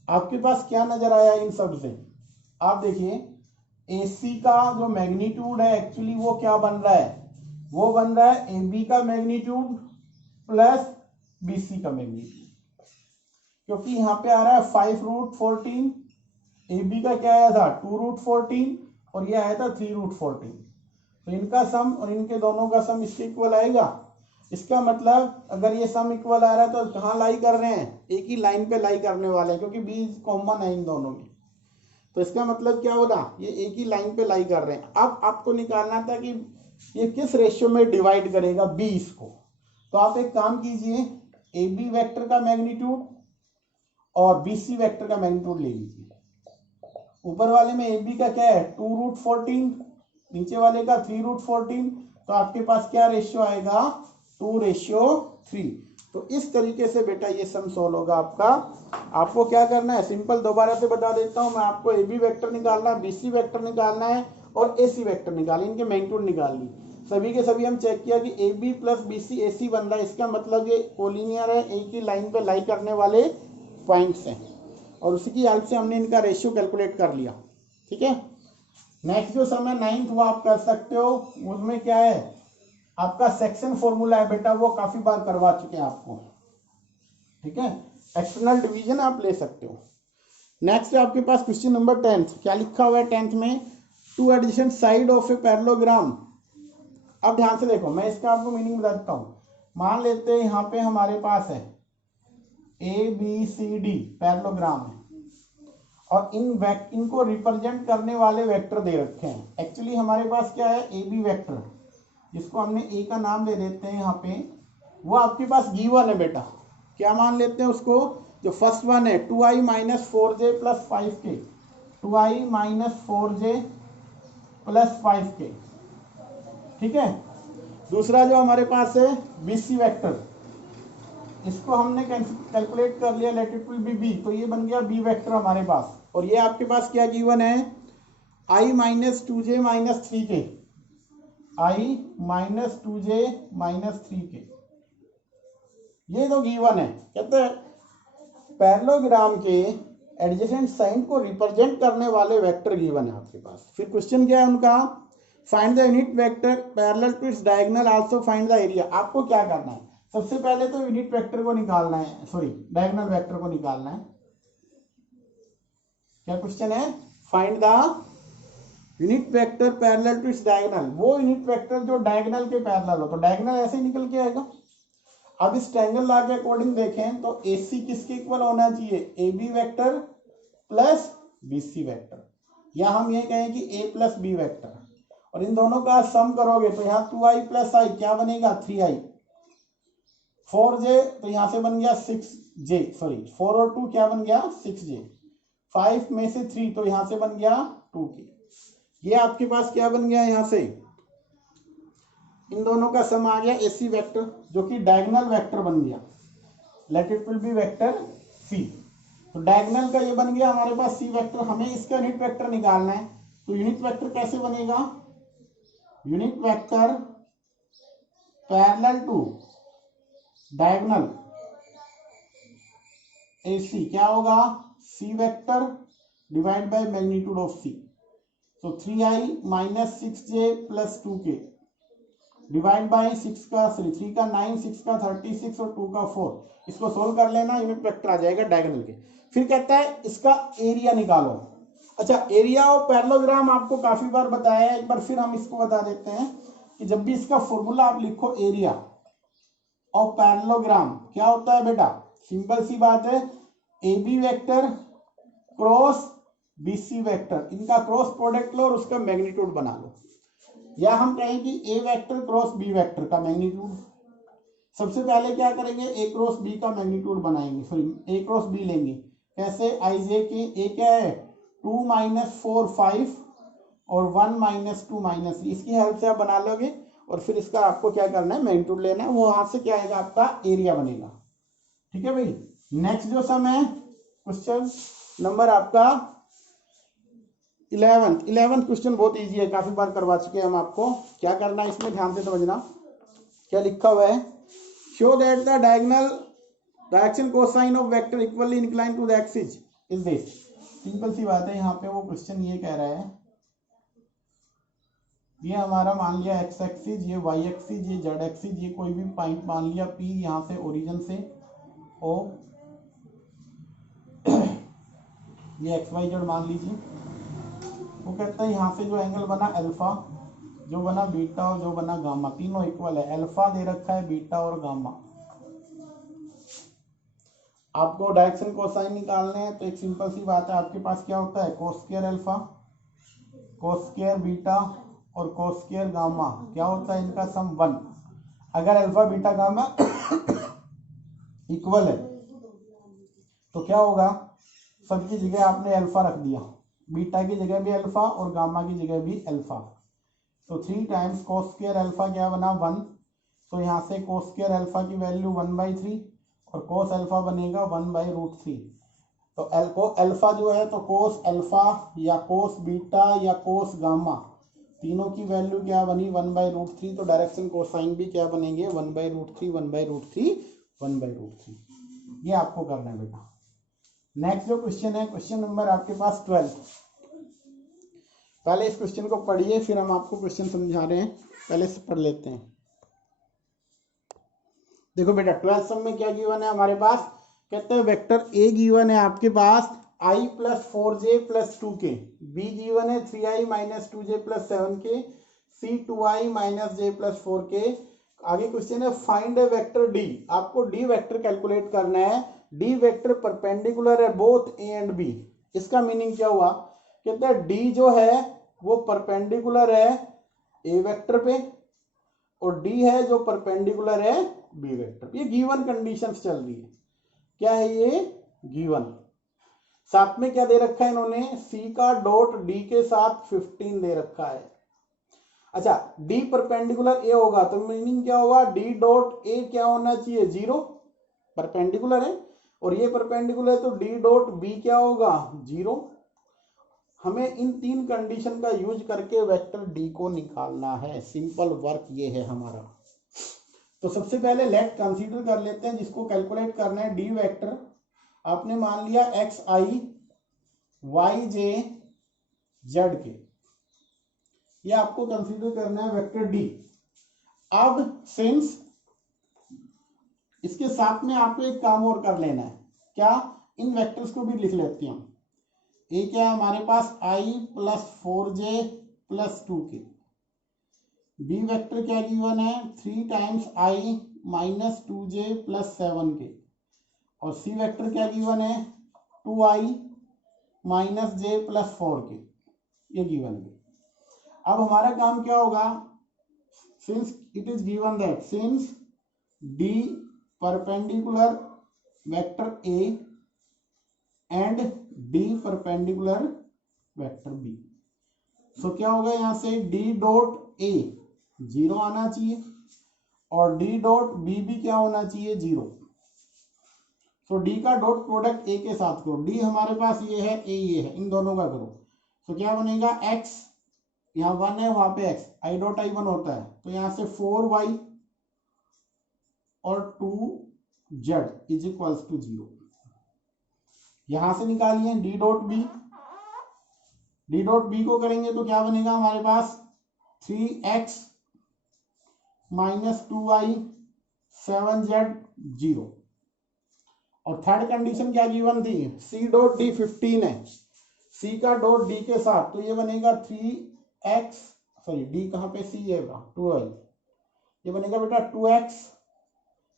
आपके पास क्या नजर आया इन सब से। आप देखिए AC का जो मैग्नीट्यूड है एक्चुअली वो क्या बन रहा है, वो बन रहा है AB का मैग्नीट्यूड प्लस BC का मैग्नीट्यूड, क्योंकि यहाँ पे आ रहा है 5√14, AB का क्या आया था 2√14 और ये आया था 3√14। तो इनका सम और इनके दोनों का सम इसके इक्वल आएगा। इसका मतलब अगर ये सम इक्वल आ रहा है तो कहाँ लाई कर रहे हैं, एक ही लाइन पे लाई करने वाले हैं, क्योंकि B कॉमन है इन दोनों में। तो इसका मतलब क्या होगा, ये एक ही लाइन पे लाई कर रहे हैं। अब आपको निकालना था कि ये किस रेशियो में डिवाइड करेगा B इसको। तो आप एक काम कीजिए, AB वेक्टर का मैग्नीट्यूड और BC वेक्टर का मैग्नीट्यूड ले लीजिए। ऊपर वाले में AB का क्या है 2√14, नीचे वाले का 3√14, तो आपके पास क्या रेशियो आएगा 2:3। तो इस तरीके से बेटा ये सम सोल्व होगा आपका। आपको क्या करना है, सिंपल दोबारा से बता देता हूं मैं आपको, AB वेक्टर निकालना है, BC वेक्टर निकालना है और AC वेक्टर निकालना, इनके मैग्नीट्यूड निकालनी। सभी के सभी हम चेक किया कि AB प्लस BC AC बन रहा है, इसका मतलब ये कोलिनियर है, एक ही लाइन पे लाई करने वाले पॉइंट्स हैं, और उसी की हेल्प से हमने इनका रेशियो कैलकुलेट कर लिया। ठीक है, नेक्स्ट जो सम है 9th वो आप कर सकते हो। उसमें क्या है आपका सेक्शन फॉर्मूला है बेटा, वो काफी बार करवा चुके हैं आपको। ठीक है, एक्सटर्नल डिवीजन आप ले सकते हो। नेक्स्ट है आपके पास क्वेश्चन नंबर 10th। क्या लिखा हुआ है 10th में, two adjacent side of a parallelogram. अब ध्यान से देखो, मैं इसका आपको मीनिंग बता देता हूं। मान लेते हैं यहाँ पे हमारे पास है ABCD पैरेललोग्राम है, और इनको रिप्रेजेंट करने वाले वेक्टर दे रखे हैं। एक्चुअली हमारे पास क्या है AB वेक्टर, जिसको हमने A का नाम दे देते हैं यहाँ पे, वो आपके पास गिवन है बेटा। क्या मान लेते हैं उसको, जो फर्स्ट वन है 2i minus 4j plus 5k, 2i minus 4j plus 5k। ठीक है, दूसरा जो हमारे पास है BC वेक्टर, इसको हमने कैलकुलेट कर लिया, let it will B B, तो ये बन गया B वेक्टर हमारे पास। और ये आपके पास क्या गिवन है, i minus 2j minus 3k, i minus 2j minus 3k, ये तो गिवन है। कहते हैं पैरेललोग्राम के एडजेसेंट साइड को रिप्रेजेंट करने वाले वेक्टर गिवन है आपके पास। फिर क्वेश्चन क्या है उनका, find the unit vector parallel to its diagonal, also find the area. आपको क्या करना है, सबसे पहले तो यूनिट वेक्टर को निकालना है, सॉरी डायगोनल वेक्टर को निकालना है। क्या क्वेश्चन है, find the unit vector parallel to its diagonal, वो यूनिट वेक्टर जो डायगोनल के पैरेलल हो। तो डायगोनल ऐसे ही निकल के आएगा। अब इस ट्रायंगल लॉ के अकॉर्डिंग देखें तो AC किसके इक्वल होना चाहिए, AB vector plus BC vector, या हम ये कहें कि A प्लस B वेक्टर, और इन दोनों का सम करोगे तो यहाँ 2i प्लस i क्या बनेगा 3i, 4j तो यहाँ से बन गया 6j, सॉरी 4 और 2 क्या बन गया 6j, 5 में से 3 तो यहाँ से बन गया 2k। ये आपके पास क्या बन गया, यहाँ से इन दोनों का सम आ गया AC वेक्टर, जो कि डायगोनल वेक्टर बन गया, late it will B vector C। तो डायगोनल का ये बन गया हमारे पास C वेक्टर। हमें इसका यूनिट वेक्टर निकालना है, तो यूनिट वेक्टर कैसे बनेगा, unit vector parallel to diagonal AC क्या होगा, C vector divide by magnitude of C। तो 3i minus 6j plus 2k divide by 6 का 3 का 9, 6 का 36 और 2 का 4। इसको सोल्व कर लेना, यूनिट वेक्टर आ जाएगा डायगोनल के। फिर कहता है इसका एरिया निकालो। अच्छा, एरिया ऑफ पैरेललोग्राम आपको काफी बार बताया है, एक बार फिर हम इसको बता देते हैं कि जब भी इसका फॉर्मूला आप लिखो एरिया ऑफ पैरेललोग्राम क्या होता है बेटा, सिंपल सी बात है, A B vector cross B C vector, इनका क्रॉस प्रोडक्ट लो और उसका मैग्नीट्यूड बना लो, या हम कहें कि A vector cross B vector का मैग्नीट्यूड। सबसे पहले क्या करेंगे, ए क्रॉस बी का मैग्नीट्यूड बनाएंगे, सॉरी ए क्रॉस बी लेंगे, कैसे, आई जे के, ए क्या है 2 - 4 5 और 1 - 2 - 3, इसकी हेल्प से आप बना लोगे और फिर इसका आपको क्या करना है, मैग्नीट्यूड लेना है, वो वहां से क्या आएगा, आपका एरिया बनेगा। ठीक है भाई। नेक्स्ट जो सम है क्वेश्चन नंबर आपका 11th क्वेश्चन बहुत इजी है, काफी बार करवा चुके हैं हम आपको। क्या करना है इसमें, ध्यान से समझना, क्या लिखा हुआ है, show that the diagonal direction cosine of vector equally incline to the axis is this. Simple सी बात है, यहाँ पे वो क्वेश्चन ये कह रहा है, ये हमारा मान लिया एक्स एक्सिस, ये वाई एक्सिस, ये जेड एक्सिस, ये कोई भी पॉइंट मान लिया पी, यहाँ से ओरिजिन से ओ, ये एक्स वाई जेड मान लीजिए। वो कहता है यहाँ से जो एंगल बना अल्फा, जो बना बीटा और जो बना गामा, तीनों इक्वल है, अल्फा दे रखा है, बीटा और गामा। आपको डायरेक्शन कोसाइन निकालने हैं तो एक सिंपल सी बात है, आपके पास क्या होता है, cos square alpha, cos square beta और कोस स्क्वायर गामा, क्या होता है इनका सम 1। अगर अल्फा बीटा गामा इक्वल है तो क्या होगा, सबकी जगह आपने अल्फा रख दिया, बीटा की जगह भी अल्फा और गामा की जगह भी अल्फा, तो 3 टाइम्स कोस स्क्वायर अल्फा क्या बना 1, तो यहाँ से कोस स्क्वायर अल्फा की वैल्यू 1/3 और कोस अल्फा बनेगा 1/√3। तो अल्फा जो है तो कोस अल्फा या कोस बीटा या कोस गामा, तीनों की वैल्यू क्या बनी 1/√3, तो डायरेक्शन कोसाइन भी क्या बनेंगे 1/√3 1/√3 1/√3। ये आपको करना है बेटा। नेक्स्ट जो क्वेश्चन है, क्वेश्चन नंबर आपके पास 12। पहले इस क्वेश्चन को पढ़िए, फिर हम आपको क्वेश्चन समझा रहे हैं, पहले से पढ़ लेते हैं। देखो बेटा 12 सम में क्या गिवन है हमारे पास, कहते हैं वेक्टर ए गिवन है आपके पास i + 4j + 2k, b given है 3i - 2j + 7k, c 2i - j + 4k। आगे क्वेश्चन है फाइंड ए वेक्टर d, आपको d वेक्टर कैलकुलेट करना है, d वेक्टर परपेंडिकुलर है बोथ a एंड b। इसका मीनिंग क्या हुआ, कहते हैं d जो है वो परपेंडिकुलर है a वेक्टर पे और d है जो परपेंडिकुलर है b वेक्टर। ये गिवन कंडीशंस चल रही है, क्या है ये गिवन। साथ में क्या दे रखा है इन्होंने, c का डॉट d के साथ 15 दे रखा है। अच्छा d परपेंडिकुलर a होगा तो मीनिंग क्या होगा, d डॉट a क्या होना चाहिए 0, परपेंडिकुलर है, और ये परपेंडिकुलर है तो d डॉट b क्या होगा 0। हमें इन 3 कंडीशन का यूज करके वेक्टर d को निकालना है, सिंपल वर्क ये है हमारा। तो सबसे पहले लेट कंसीडर कर लेते हैं, जिसको कैलकुलेट करना है d वेक्टर। आपने मान लिया एक्स आई वाई जे जेड के, ये आपको कंसीडर करना है वेक्टर डी। अब सिंस इसके साथ में आपको एक काम और कर लेना है, क्या, इन वेक्टर्स को भी लिख लेते हैं हम। ये क्या है हमारे पास i + 4j + 2k, B vector क्या गिवन है 3 टाइम्स i - 2j + 7k, और सी वेक्टर क्या गिवन है 2i - j + 4k, ये गिवन है। अब हमारा काम क्या होगा, since it is given that since d perpendicular vector a and d perpendicular vector b, सो क्या होगा यहाँ से d डॉट a 0 आना चाहिए और d डॉट b भी क्या होना चाहिए 0। तो d का डॉट प्रोडक्ट a के साथ करो, d हमारे पास ये है, a ये है, इन दोनों का करो, तो क्या बनेगा x, यहाँ 1 है वहां पे x, i डॉट i 1 होता है, तो यहाँ से 4y और 2z = 0। यहां से निकालिए d dot b, d dot b को करेंगे तो क्या बनेगा हमारे पास 3x - 2y 7z 0। और थर्ड कंडीशन क्या गिवन थी, c डॉट d 15 है, सी का डॉट डी के साथ, तो ये बनेगा 3x, सॉरी डी कहाँ पे, सी है 12, ये बनेगा बेटा 2x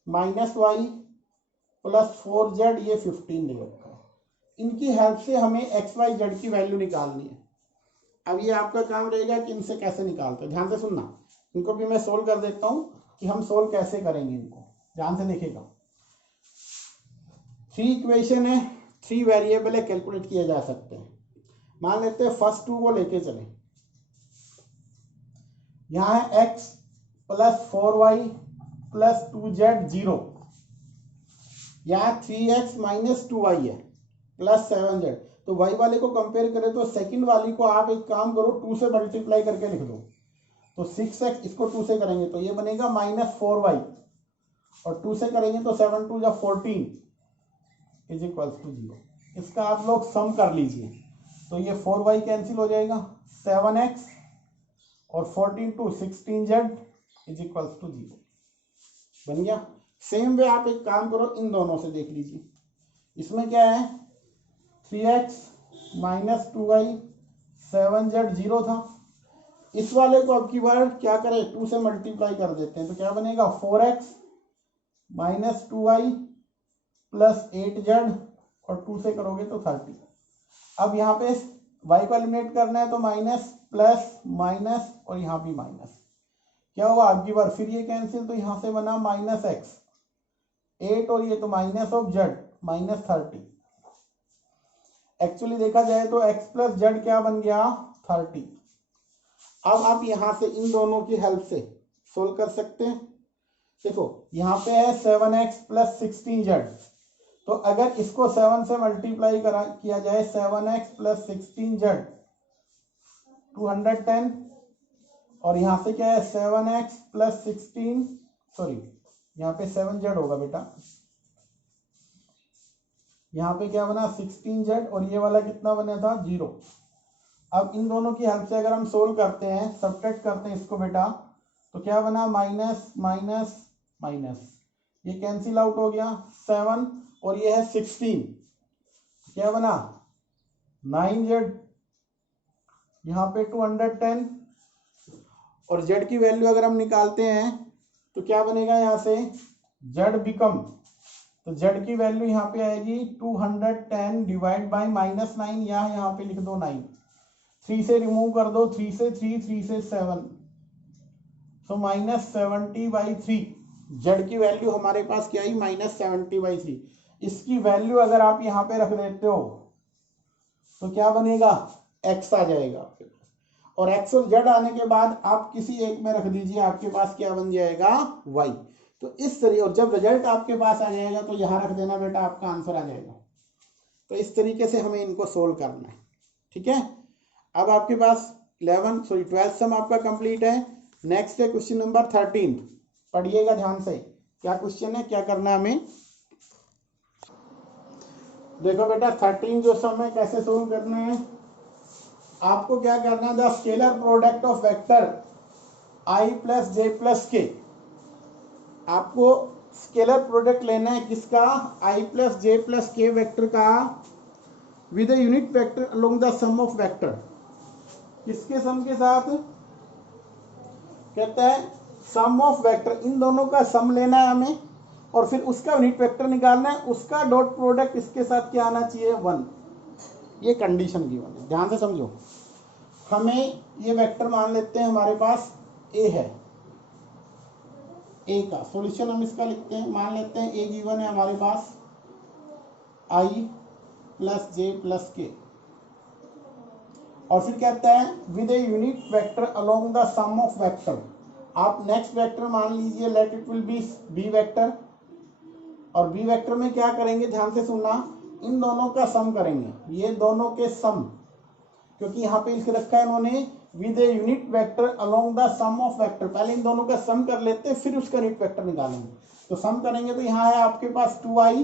minus Y plus 4z, ये 15 दे रखा है। इनकी हेल्प से हमें एक्स वाई जेड की वैल्यू निकालनी है। अब ये आपका काम रहेगा कि इनसे कैसे निकालते हैं, ध्यान से सुनना, इनको भी मैं सोल्व कर देता हूं कि हम सोल्व कैसे करेंगे इनको, ध्यान से देखिएगा। 3 इक्वेशन है, 3 वेरिएबल है, कैलकुलेट किए जा सकते हैं। मान लेते हैं फर्स्ट 2 को लेके चले, यहां है x plus 4y plus 2z 0, यहाँ 3x माइनस 2y है प्लस 7z, तो y वाले को कंपेयर करें तो सेकंड वाली को आप एक काम करो 2 से मल्टीप्लाई करके लिख दो, तो 6x, इसको 2 से करेंगे तो ये बनेगा माइनस 4y, और 2 से करेंगे तो 7 2 या 14 इज इक्वल टू 0। इसका आप लोग सम कर लीजिए, तो ये 4y कैंसिल हो जाएगा, 7x और 14 to 16z is equal to 0, बन गया। सेम वे आप एक काम करो, इन दोनों से देख लीजिए, इसमें क्या है 3x माइनस 2y 7z 0 था, इस वाले को अब की बार क्या करें 2 से मल्टीप्लाई कर देते हैं, तो क्या बनेगा 4x minus 2y plus 8z, और 2 से करोगे तो 30। अब यहाँ पे y को एलिमिनेट करना है तो माइनस प्लस माइनस और यहाँ भी माइनस, क्या हुआ अब की बार फिर ये कैंसिल, तो यहाँ से बना माइनस x 8 और ये तो minus of z minus 30। Actually देखा जाए तो x प्लस जेड क्या बन गया 30। अब आप यहां से इन दोनों की हेल्प से सोल्व कर सकते हैं। देखो यहाँ पे है 7x प्लस 16z, तो अगर इसको 7 से मल्टीप्लाई किया जाए 7x प्लस 16z 210, और यहाँ से क्या है 7x प्लस 16, सॉरी यहाँ पे 7z होगा बेटा, यहाँ पे क्या बना 16z, और ये वाला कितना बना था 0। अब इन दोनों की हेल्प से अगर हम सोल्व करते हैं, सब्ट्रैक्ट करते हैं इसको बेटा, तो क्या बना माइनस माइनस माइनस, ये कैंसिल आउट हो गया 7, और ये है 16, क्या बना 9z, यहाँ पे 210, और z की वैल्यू अगर हम निकालते हैं तो क्या बनेगा यहाँ से z बिकम, तो z की वैल्यू यहाँ पे आएगी 210 डिवाइड बाई माइनस 9, यहाँ पे लिख दो 9, 3 से रिमूव कर दो, 3 से 3, 3 से 7, सो माइनस 70/3। z की वैल्यू हमारे पास क्या आई माइनस 70/3। इसकी वैल्यू अगर आप यहाँ पे रख देते हो तो क्या बनेगा x आ जाएगा आपके पास, और x और z आने के बाद आप किसी एक में रख दीजिए, आपके पास क्या बन जाएगा y। तो इस तरीके, और जब रिजल्ट आपके पास आ जाएगा तो यहाँ रख देना बेटा, आपका आंसर आ जाएगा। तो इस तरीके से हमें इनको सोल्व करना है, ठीक है। अब आपके पास 12th सम आपका कंप्लीट है। नेक्स्ट है क्वेश्चन नंबर 13, पढ़िएगा ध्यान से, क्या क्वेश्चन है, क्या करना है हमें। देखो बेटा 13 जो सम है कैसे सोल्व करना है, आपको क्या करना है, the scalar product of vector i plus j plus k, आपको स्केलर प्रोडक्ट लेना है किसका, i plus j plus k vector का, with a unit vector along the sum of vector. किसके सम के साथ, कहता है सम ऑफ वेक्टर, इन दोनों का सम लेना है हमें, और फिर उसका यूनिट वेक्टर निकालना है, उसका डॉट प्रोडक्ट इसके साथ क्या आना चाहिए 1। ये कंडीशन गिवन है, ध्यान से समझो। हमें ये वेक्टर मान लेते हैं हमारे पास a है, a का सॉल्यूशन हम इसका लिखते हैं, मान लेते हैं a गिवन है हमारे पास i plus j plus k, और फिर कहता है with a unit vector along the sum of vector. आप नेक्स्ट वेक्टर मान लीजिए, let it will be B vector, और बी वेक्टर में क्या करेंगे, ध्यान से सुनना, इन दोनों का सम करेंगे, ये दोनों के सम, क्योंकि यहाँ पे लिख रखा है उन्होंने with a unit vector along the sum of vector. पहले इन दोनों का सम कर लेते हैं, फिर उसका यूनिट वेक्टर निकालेंगे। तो सम करेंगे तो यहाँ है आपके पास 2i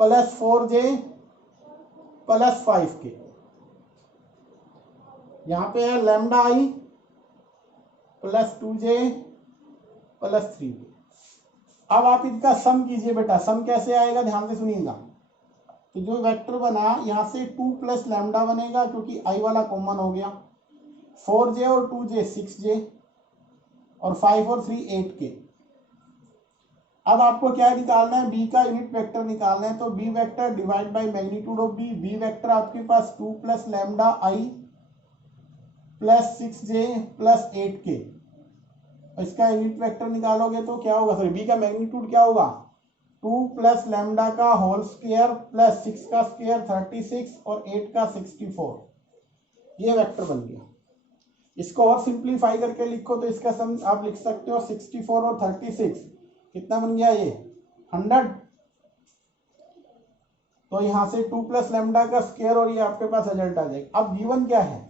plus 4j plus 5k, यहाँ पे है lambda i plus 2j plus 3k। अब आप इनका सम कीजिए बेटा, सम कैसे आएगा ध्यान से सुनिएगा। तो जो वेक्टर बना यहाँ से 2 प्लस लैम्डा बनेगा क्योंकि आई वाला कॉमन हो गया, 4j और 2j 6j और 5 और 3 8k। अब आपको क्या निकालना है, बी का यूनिट वेक्टर निकालना है। तो B vector divide by magnitude of B. B vector आपके पास 2 plus lambda i plus 6j plus 8k। इसका यूनिट वेक्टर निकालोगे तो क्या होगा, सॉरी बी का मैग्नीट्यूड क्या होगा, 2 प्लस लैम्डा का होल स्क्वायर प्लस 6 का स्क्वायर 36 और 8 का 64। ये वेक्टर बन गया। इसको और सिंप्लीफाई करके लिखो तो इसका सम आप लिख सकते हो 64 और 36 कितना बन गया, ये 100। तो यहां से 2 प्लस लैम्डा का स्क्वायर और ये आपके पास रिजल्ट आ जाएगा। अब गिवन क्या है,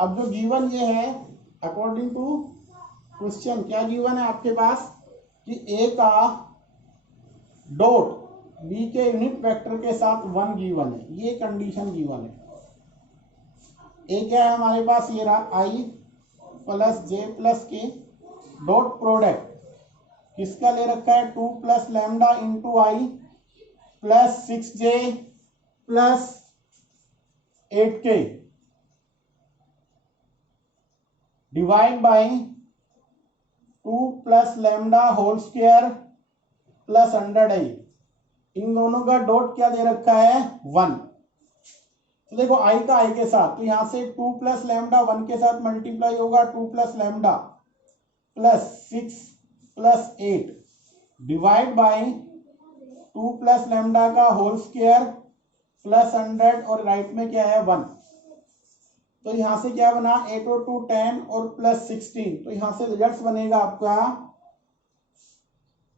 अब जो गिवन ये है अकॉर्डिंग टू क्वेश्चन क्या गिवन है आपके पास कि ए का डॉट बी के यूनिट वेक्टर के साथ 1 गिवन है, ये कंडीशन गिवन है। ए क्या है हमारे पास, ये रहा i plus j plus k dot product किसका ले रखा है, 2 plus lambda into i plus 6j plus 8k divide by 2 plus lambda whole square plus 100i। इन दोनों का डॉट क्या दे रखा है, 1। तो देखो आई का आई के साथ, तो यहां से 2 प्लस लैम्डा 1 के साथ मल्टीप्लाई होगा, 2 plus lambda plus 6 plus 8 divide by 2 plus lambda का होल स्क्वायर प्लस 100 और राइट में क्या है 1। तो यहां से क्या बना 8 और 2 10 और प्लस 16। तो यहां से रिजल्ट बनेगा आपका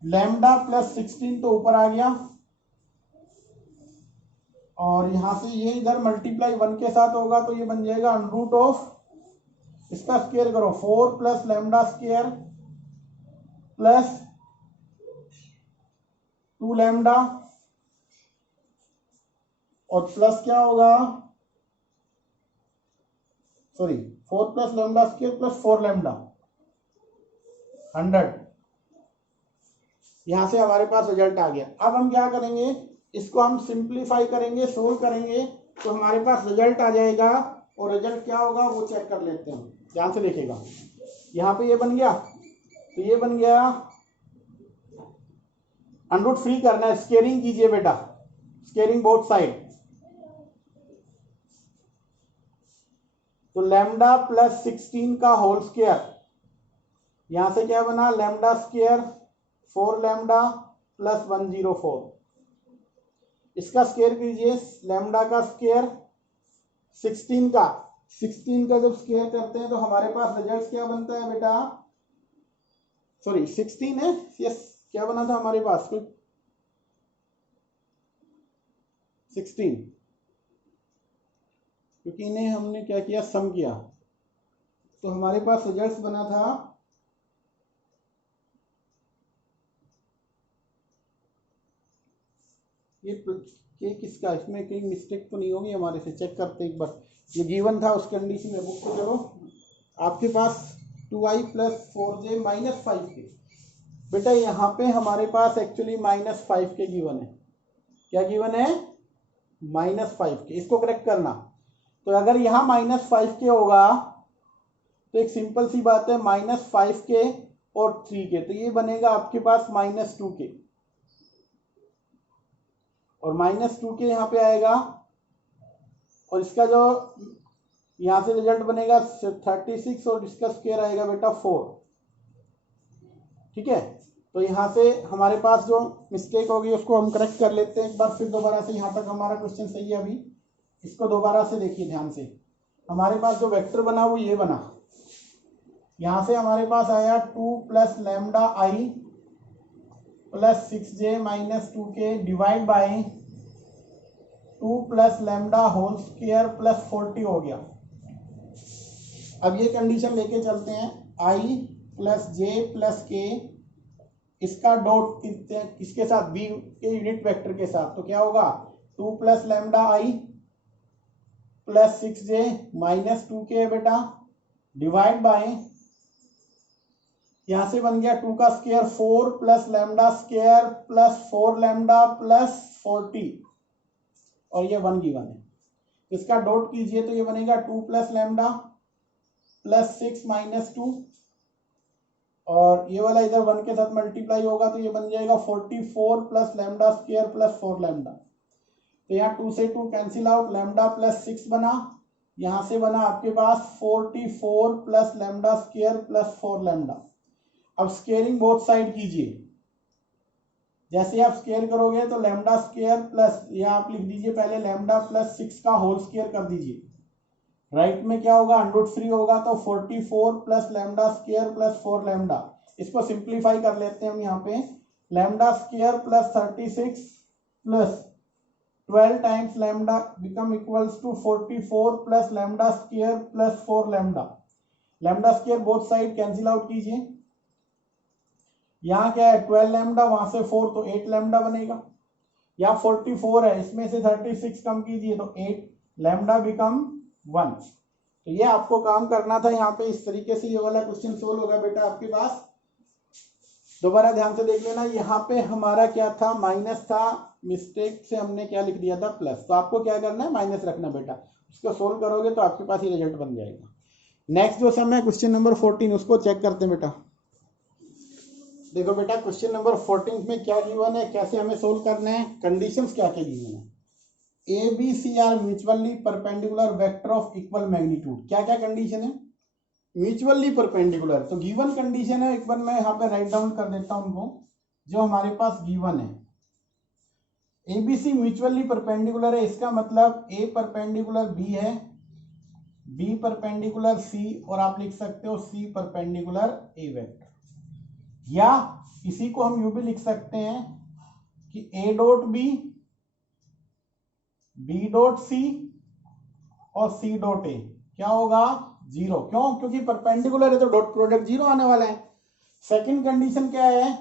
लैम्डा प्लस 16 तो ऊपर आ गया और यहां से ये इधर मल्टीप्लाई 1 के साथ होगा तो ये बन जाएगा √ ऑफ, इसका स्क्वायर करो 4 plus lambda square plus 2 lambda और प्लस क्या होगा, sorry 4 plus lambda square plus 4 lambda 100। यहां से हमारे पास रिजल्ट आ गया। अब हम क्या करेंगे, इसको हम सिंप्लीफाई करेंगे, सोल्व करेंगे तो हमारे पास रिजल्ट आ जाएगा। और रिजल्ट क्या होगा वो चेक कर लेते हैं, ध्यान से देखेगा। यहाँ पे ये बन गया, तो ये बन गया √ फ्री करना है, स्केयरिंग कीजिए बेटा, स्केयरिंग बोथ साइड। तो लैम्डा प्लस 16 का होल स्क्वायर, यहां से क्या बना लैम्डा स्क्वायर 4 लैम्डा प्लस 104। इसका स्क्वायर कीजिए, लैम्डा का स्क्वायर 16 का जब स्क्वायर करते हैं तो हमारे पास रिजल्ट क्या बनता है बेटा, सॉरी 16 है, यस क्या बना था हमारे पास 16, क्योंकि इन्हें हमने क्या किया सम किया, तो हमारे पास रिजल्ट बना था ये किसका, इसमें कहीं मिस्टेक तो नहीं होगी हमारे से, चेक करते एक बार। ये गिवन था उस कंडीशन में, बुक को चलो आपके पास 2i plus 4j minus 5k। बेटा यहाँ पे हमारे पास एक्चुअली माइनस 5k गिवन है, क्या गिवन है माइनस 5k, इसको करेक्ट करना। तो अगर यहाँ माइनस 5k होगा तो एक सिंपल सी बात है माइनस 5k और 3k, तो ये बनेगा आपके पास माइनस 2k और माइनस 2k यहाँ पे आएगा और इसका जो यहाँ से रिजल्ट बनेगा 36 और इसका स्क्वायर आएगा बेटा 4। ठीक है, तो यहाँ से हमारे पास जो मिस्टेक होगी उसको हम करेक्ट कर लेते हैं एक बार फिर दोबारा से। यहाँ तक हमारा क्वेश्चन सही है, अभी इसको दोबारा से देखिए ध्यान से। हमारे पास जो वेक्टर बना वो ये बना, यहाँ से हमारे पास आया 2 plus lambda i plus 6j minus 2k divide by 2 plus lambda whole square plus 40 हो गया। अब ये कंडीशन लेके चलते हैं, i plus j plus k, इसका डॉट किसके साथ, b के यूनिट वेक्टर के साथ, तो क्या होगा 2 plus lambda i plus 6j minus 2k बेटा डिवाइड बाई, यहां से बन गया 2 का square 4 plus lambda square plus 4 lambda plus 40 और ये 1 गिवन है। इसका डॉट कीजिए तो ये बनेगा 2 प्लस लैम्डा प्लस 6 माइनस 2, और ये वाला इधर 1 के साथ मल्टीप्लाई होगा तो ये बन जाएगा 44 plus lambda square plus 4 lambda. तो यहाँ 2 से 2 कैंसिल आउट, लैम्डा प्लस 6 बना, यहाँ से बना आपके पास 44 plus lambda square plus 4 lambda. अब स्केयरिंग बोथ साइड कीजिए, जैसे आप स्केयर करोगे तो लैम्डा स्क्वायर प्लस, यहाँ आप लिख दीजिए पहले लैम्डा प्लस 6 का होल स्क्वायर कर दीजिए, राइट में क्या होगा √3 होगा, तो 44 plus lambda square plus 4 lambda. इसको सिंप्लीफाई कर लेते हैं हम यहाँ पे, lambda square plus 36 plus 12 times lambda become equals to 44 plus lambda square plus 4 lambda. Lambda square both side cancel out कीजिए, यहाँ क्या है 12 लैम्डा, वहां से 4 तो 8 लैम्डा बनेगा। यहाँ 44 है, इसमें से 36 कम कीजिए तो 8 लैम्डा बिकम 1। तो ये आपको काम करना था यहाँ पे, इस तरीके से ये वाला क्वेश्चन सोल्व होगा बेटा आपके पास। दोबारा ध्यान से देख लेना, यहाँ पे हमारा क्या था माइनस था, मिस्टेक से हमने क्या लिख दिया था प्लस, तो आपको क्या करना है माइनस रखना बेटा, उसको सोल्व करोगे तो आपके पास ये रिजल्ट बन जाएगा। नेक्स्ट जो सम है क्वेश्चन नंबर 14, उसको चेक करते हैं बेटा। देखो बेटा क्वेश्चन नंबर 14 में क्या गिवन है, कैसे हमें सोल्व करना है, कंडीशंस क्या क्या गिवन है। A B C are mutually perpendicular vector of equal magnitude. क्या क्या कंडीशन है, म्यूचुअली परपेंडिकुलर, तो गिवन कंडीशन है, एक बार मैं यहाँ पे राइट डाउन कर देता हूँ उनको, जो हमारे पास गिवन है। A B C mutually perpendicular है, इसका मतलब ए परपेंडिकुलर बी है, बी परपेंडिकुलर सी, और आप लिख सकते हो सी परपेंडिकुलर ए वेक्टर। या इसी को हम यूं भी लिख सकते हैं कि A dot B, B dot C और सी डॉट ए क्या होगा 0। क्यों, क्योंकि परपेंडिकुलर है तो डॉट प्रोडक्ट 0 आने वाला है। सेकंड कंडीशन क्या है,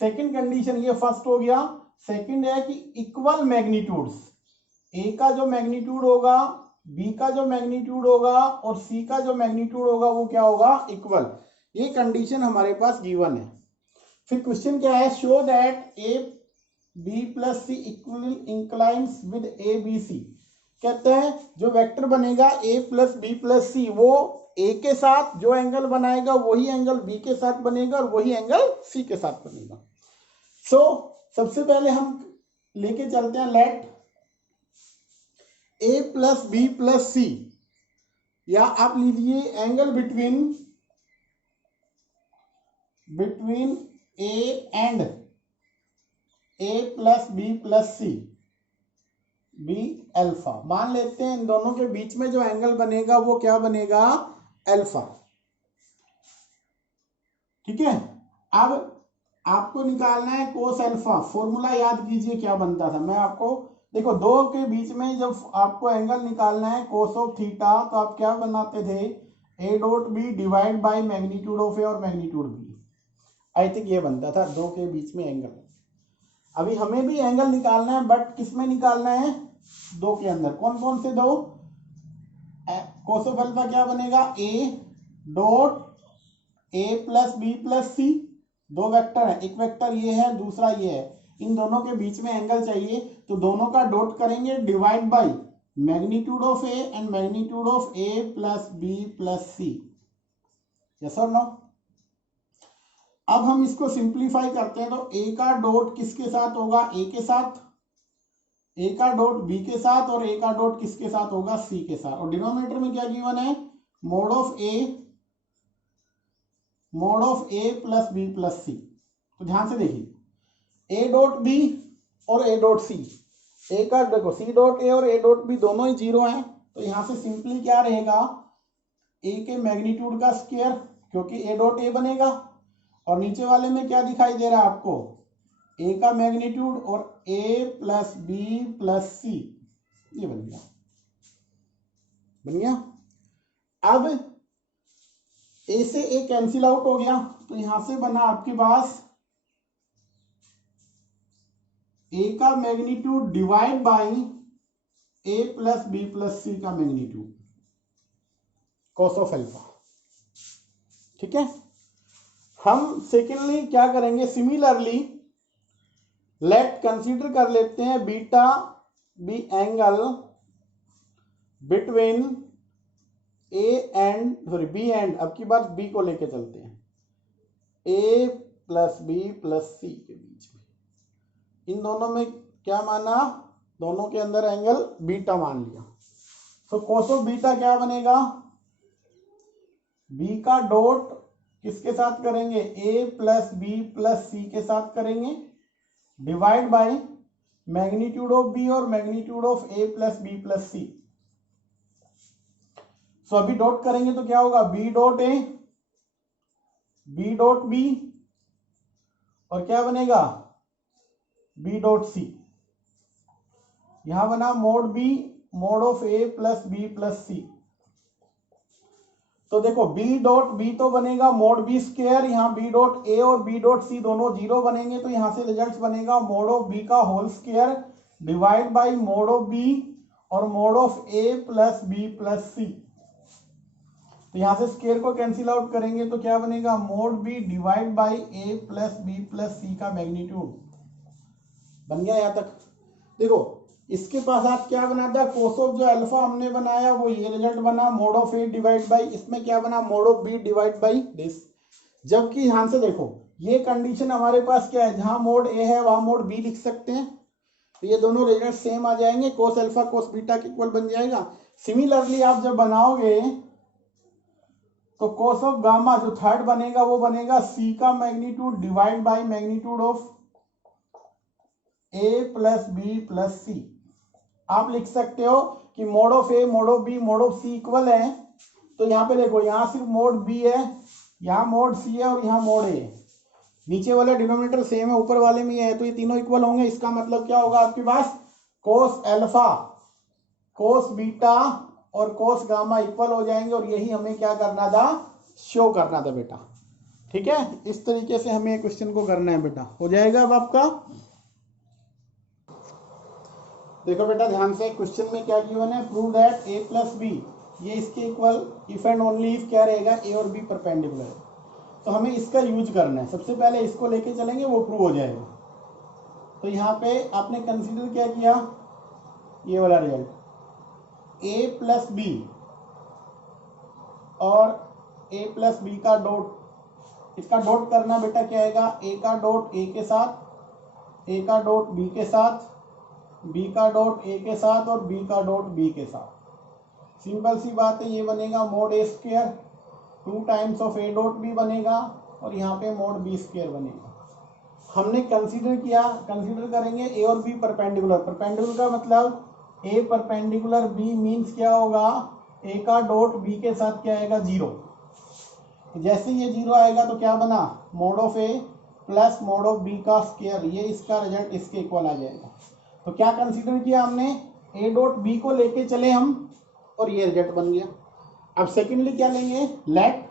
सेकंड कंडीशन ये फर्स्ट हो गया, सेकंड है कि इक्वल मैग्नीट्यूड्स, ए का जो मैग्नीट्यूड होगा, बी का जो मैग्नीट्यूड होगा और सी का जो मैग्नीट्यूड होगा वो क्या होगा इक्वल। ये कंडीशन हमारे पास गिवन है। फिर क्वेश्चन क्या है, show that A B plus C equal inclines with A B C. कहते हैं जो वेक्टर बनेगा A plus B plus C, वो ए के साथ जो एंगल बनाएगा वही एंगल बी के साथ बनेगा और वही एंगल सी के साथ बनेगा। सो सबसे पहले हम लेके चलते हैं, let A plus B plus C, या आप लीजिए angle between A and A plus B plus C be alpha. मान लेते हैं इन दोनों के बीच में जो एंगल बनेगा वो क्या बनेगा अल्फा। ठीक है, अब आपको निकालना है कोस अल्फा। फॉर्मूला याद कीजिए क्या बनता था, मैं आपको देखो दो के बीच में जब आपको एंगल निकालना है कोस ऑफ थीटा, तो आप क्या बनाते थे, A dot B divide by magnitude of A और मैग्नीट्यूड बी। आई थिंक ये बनता था दो के बीच में एंगल। अभी हमें भी एंगल निकालना है, बट किस में निकालना है, दो के अंदर। कौन कौन से दो, कोस ऑफ अल्फा क्या बनेगा, A dot A plus B plus C, दो वेक्टर है, एक वेक्टर ये है दूसरा ये है, इन दोनों के बीच में एंगल चाहिए, तो दोनों का डॉट करेंगे divide by magnitude of A and magnitude of A plus B plus C. Yes और नो। अब हम इसको सिंप्लीफाई करते हैं, तो ए का डॉट किसके साथ होगा, ए के साथ, ए का डॉट बी के साथ, और ए का डॉट किसके साथ होगा, सी के साथ। और डिनोमिनेटर में क्या गिवन है, mod of A plus B plus C. तो ध्यान से देखिए, ए डॉट बी और ए डॉट सी, ए का देखो सी डॉट ए और ए डॉट बी दोनों ही 0 हैं, तो यहां से सिंपली क्या रहेगा, ए के मैग्नीट्यूड का स्क्वायर, क्योंकि ए डॉट ए बनेगा, और नीचे वाले में क्या दिखाई दे रहा है आपको, ए का मैग्नीट्यूड और ए प्लस बी प्लस सी, ये बन गया, बन गया। अब ए से ए कैंसिल आउट हो गया, तो यहां से बना आपके पास ए का magnitude divide by A plus B plus C का मैग्नीट्यूड, कॉस ऑफ अल्फा। ठीक है, हम सेकेंडली क्या करेंगे, सिमिलरली लेट कंसीडर कर लेते हैं beta be angle between B and, अब की बार बी को लेके चलते हैं, A plus B plus C के बीच में, इन दोनों में क्या माना, दोनों के अंदर एंगल बीटा मान लिया। तो कोस ऑफ बीटा क्या बनेगा, बी का डॉट किसके साथ करेंगे, A plus B plus C के साथ करेंगे, divide by magnitude of B और magnitude of A plus B plus C. So अभी डॉट करेंगे तो क्या होगा, B dot A B dot B और क्या बनेगा, बी डॉट सी। यहां बना mod B mod of A plus B plus C. तो देखो बी डॉट बी तो बनेगा मोड बी स्क्वायर, यहाँ बी डॉट ए और बी डॉट सी दोनों जीरो बनेंगे, तो यहां से रिजल्ट बनेगा मोड ऑफ बी का whole square divide by mod of B और mod of A plus B plus C. तो यहां से स्क्वायर को कैंसिल आउट करेंगे तो क्या बनेगा, mod B divide by A plus B plus C का मैग्नीट्यूड बन गया। यहां तक देखो, इसके पास आप क्या बना था, कोस ऑफ जो अल्फा हमने बनाया वो ये रिजल्ट बना, mod of A divide by, इसमें क्या बना, mod of B divide by this. जबकि यहां से देखो ये कंडीशन हमारे पास क्या है, जहां मोड ए है वहां मोड बी लिख सकते हैं, तो ये दोनों रिजल्ट सेम आ जाएंगे, कोस अल्फा कोस बीटा के इक्वल बन जाएगा। सिमिलरली आप जब बनाओगे तो कोस ऑफ गामा जो थर्ड बनेगा वो बनेगा सी का magnitude divide by magnitude of A plus B plus C. आप लिख सकते हो कि mod of A mod of B mod of C equal है, तो यहां पे देखो यहां सिर्फ मोड बी है, यहां मोड सी है और यहां मोड ए है, नीचे वाला डिनोमिनेटर सेम है ऊपर वाले में है, तो ये तीनों इक्वल होंगे। इसका मतलब क्या होगा, आपके पास कोस अल्फा कोस बीटा और कोस गामा इक्वल हो जाएंगे, और यही हमें क्या करना था, शो करना था बेटा। ठीक है, इस तरीके से हमें क्वेश्चन को करना है बेटा, हो जाएगा अब आपका। देखो बेटा ध्यान से, क्वेश्चन में क्या गिवन है, prove that A plus B, ये इसके equal if and only if क्या रहेगा, ए और बी परपेंडिकुलर है, तो हमें इसका यूज करना है। सबसे पहले इसको लेके चलेंगे, वो प्रूव हो जाएगा। तो यहाँ पे आपने कंसीडर क्या किया, ये वाला रिजल्ट, ए प्लस बी और ए प्लस बी का डॉट, इसका डॉट करना बेटा क्या आएगा, ए का डॉट ए के साथ, ए का डॉट बी के साथ, बी का डॉट ए के साथ और बी का डॉट बी के साथ। सिंपल सी बात है, ये बनेगा mod A square 2 times of A dot B बनेगा, और यहाँ पे मोड बी स्क्वायर बनेगा। हमने कंसीडर किया, कंसीडर करेंगे ए और बी परपेंडिकुलर, परपेंडिकुलर का मतलब ए परपेंडिकुलर बी मीन्स क्या होगा, ए का डॉट बी के साथ क्या आएगा, जीरो। जैसे ये जीरो आएगा तो क्या बना, mod of A plus mod of B का स्क्वायर, ये इसका रिजल्ट इसके इक्वल आ जाएगा। तो क्या कंसीडर किया हमने, ए डॉट बी को लेके चले हम, और ये रिजल्ट बन गया। अब सेकेंडली क्या लेंगे, लेट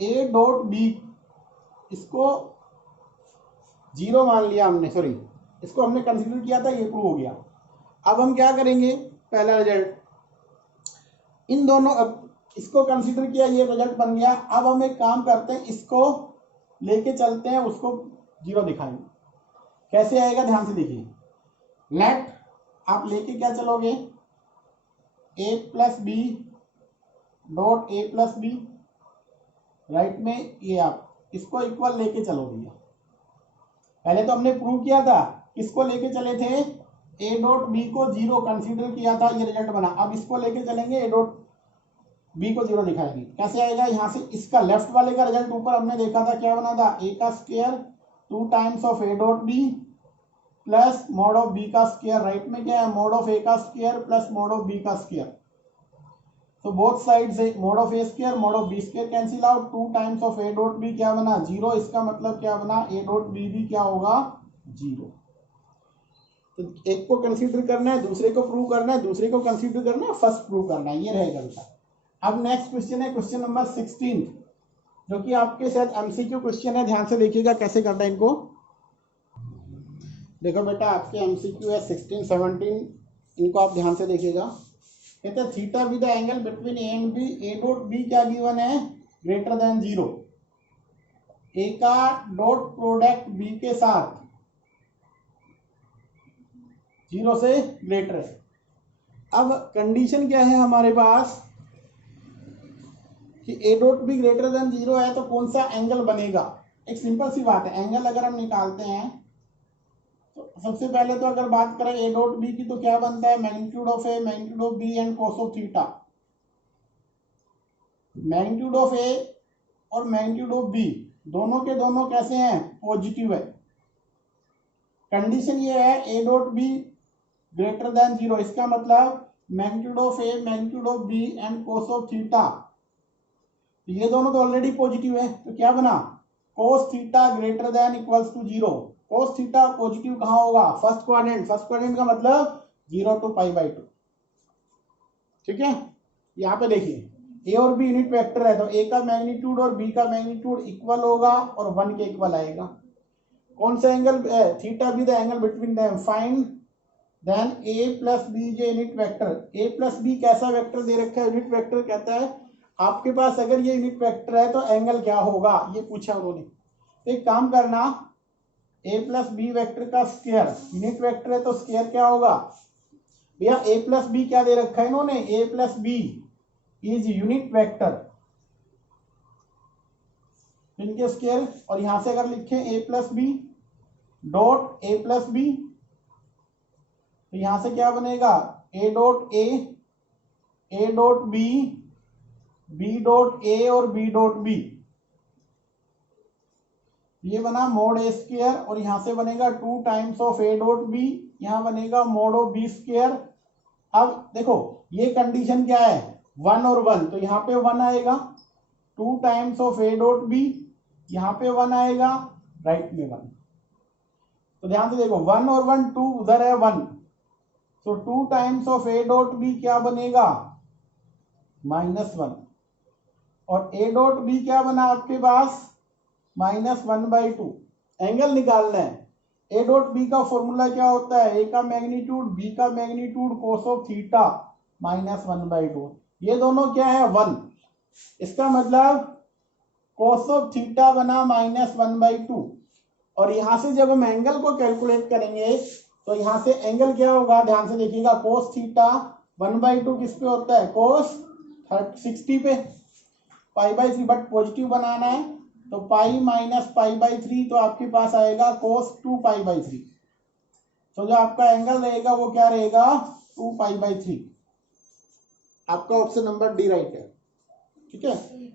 ए डॉट बी, इसको जीरो मान लिया हमने, सॉरी इसको हमने कंसीडर किया था, ये प्रूव हो गया। अब हम क्या करेंगे, पहला रिजल्ट इन दोनों, अब इसको कंसीडर किया, ये रिजल्ट बन गया। अब हम एक काम करते हैं, इसको लेके चलते हैं, उसको जीरो दिखाएंगे। कैसे आएगा, ध्यान से देखिए, लेट आप लेके क्या चलोगे, A plus B dot A plus B, right में ये आप इसको इक्वल लेके चलोगे। पहले तो हमने प्रूव किया था, किसको लेके चले थे, ए डॉट बी को जीरो कंसीडर किया था, ये रिजल्ट बना। अब इसको लेके चलेंगे, ए डॉट बी को जीरो दिखाएंगे। कैसे आएगा, यहाँ से इसका लेफ्ट वाले का रिजल्ट ऊपर हमने देखा था, क्या बना था, ए का square 2 times of A dot B plus mod of B का स्क्वायर, राइट में क्या है, मोड ऑफ ए का square plus mod of B का स्क्वायर। तो बोथ साइड से mod of A square mod of B square cancel out, 2 times of A dot B क्या बना, जीरो। इसका मतलब क्या बना, ए डॉट बी भी क्या होगा, जीरो। तो एक को कंसीडर करना है, दूसरे को प्रूव करना है, दूसरे को कंसीडर करना है, फर्स्ट प्रूव करना है, ये रहेगा बेटा। अब नेक्स्ट क्वेश्चन है क्वेश्चन नंबर 16, जो कि आपके साथ एमसीक्यू क्वेश्चन है। ध्यान से देखिएगा कैसे करना है इनको। देखो बेटा आपके एमसीक्यू है 16, 17, इनको आप ध्यान से देखिएगा। कहते हैं theta with the angle between A and B, A dot B क्या गिवन है, ग्रेटर देन जीरो। ए का डॉट प्रोडक्ट बी के साथ 0 से ग्रेटर है। अब कंडीशन क्या है हमारे पास कि A dot B greater than 0 है तो कौन सा एंगल बनेगा। एक सिंपल सी बात है, एंगल अगर हम निकालते हैं तो सबसे पहले तो अगर बात करें ए डॉट बी की तो क्या बनता है, magnitude of A magnitude of B and cos of theta. Magnitude of A और मैग्नीट्यूड ऑफ बी दोनों के दोनों कैसे हैं, पॉजिटिव है। कंडीशन ये है A dot B greater than 0, इसका मतलब magnitude of A magnitude of B and cos of theta, ये दोनों तो ऑलरेडी पॉजिटिव है, तो क्या बना, cos theta greater than equals to 0। Cos theta positive कहाँ होगा, फर्स्ट क्वाड्रेंट। फर्स्ट क्वाड्रेंट का मतलब 0 to π/2। ठीक है, यहाँ पे देखिए ए और बी यूनिट वेक्टर है तो ए का मैग्नीट्यूड और बी का मैग्नीट्यूड इक्वल होगा और 1 के इक्वल आएगा। कौन सा angle, theta be the angle between them, find then A plus B जो unit vector. A plus B कैसा वेक्टर दे रखा है, यूनिट वेक्टर कहता है आपके पास अगर ये यूनिट वेक्टर है तो एंगल क्या होगा, ये पूछा उन्होंने। तो एक काम करना, ए प्लस बी वेक्टर का स्क्वायर, यूनिट वेक्टर है तो स्क्वायर क्या होगा भैया, ए प्लस बी क्या दे रखा है इन्होंने, A plus B is unit vector, इनके स्क्वायर। और यहां से अगर लिखें A plus B dot A plus B तो यहां से क्या बनेगा, A dot A dot B dot A और बी डॉट बी, ये बना मोड ए स्क्वायर। और यहां से बनेगा 2 times of A dot B, यहां बनेगा मोड ऑफ बी स्क्वायर। अब देखो ये कंडीशन क्या है, 1 और 1, तो यहाँ पे 1 आएगा, 2 times of A dot B, यहाँ पे 1 आएगा, राइट में 1। तो ध्यान से देखो 1 और 1, 2 उधर है 1, तो 2 times of A dot B क्या बनेगा, -1। और ए डॉट बी क्या बना आपके पास, -1/2। एंगल निकालना है, ए डॉट बी का फॉर्मूला क्या होता है, ए का मैग्नीट्यूड बी का मैग्नीट्यूड कोस ऑफ थीटा -1/2। ये दोनों क्या है 1, इसका मतलब कोस ऑफ थीटा बना -1/2। और यहां से जब हम एंगल को कैलकुलेट करेंगे तो यहां से एंगल क्या होगा, ध्यान से देखिएगा, कोस थीटा 1/2 किस पे होता है, कोस 60 पे, π/3, बट पॉजिटिव बनाना है तो पाई माइनस π/3, तो आपके पास आएगा cos 2π/3। तो जो आपका एंगल रहेगा वो क्या रहेगा, 2π/3। आपका ऑप्शन नंबर डी राइट है। ठीक है,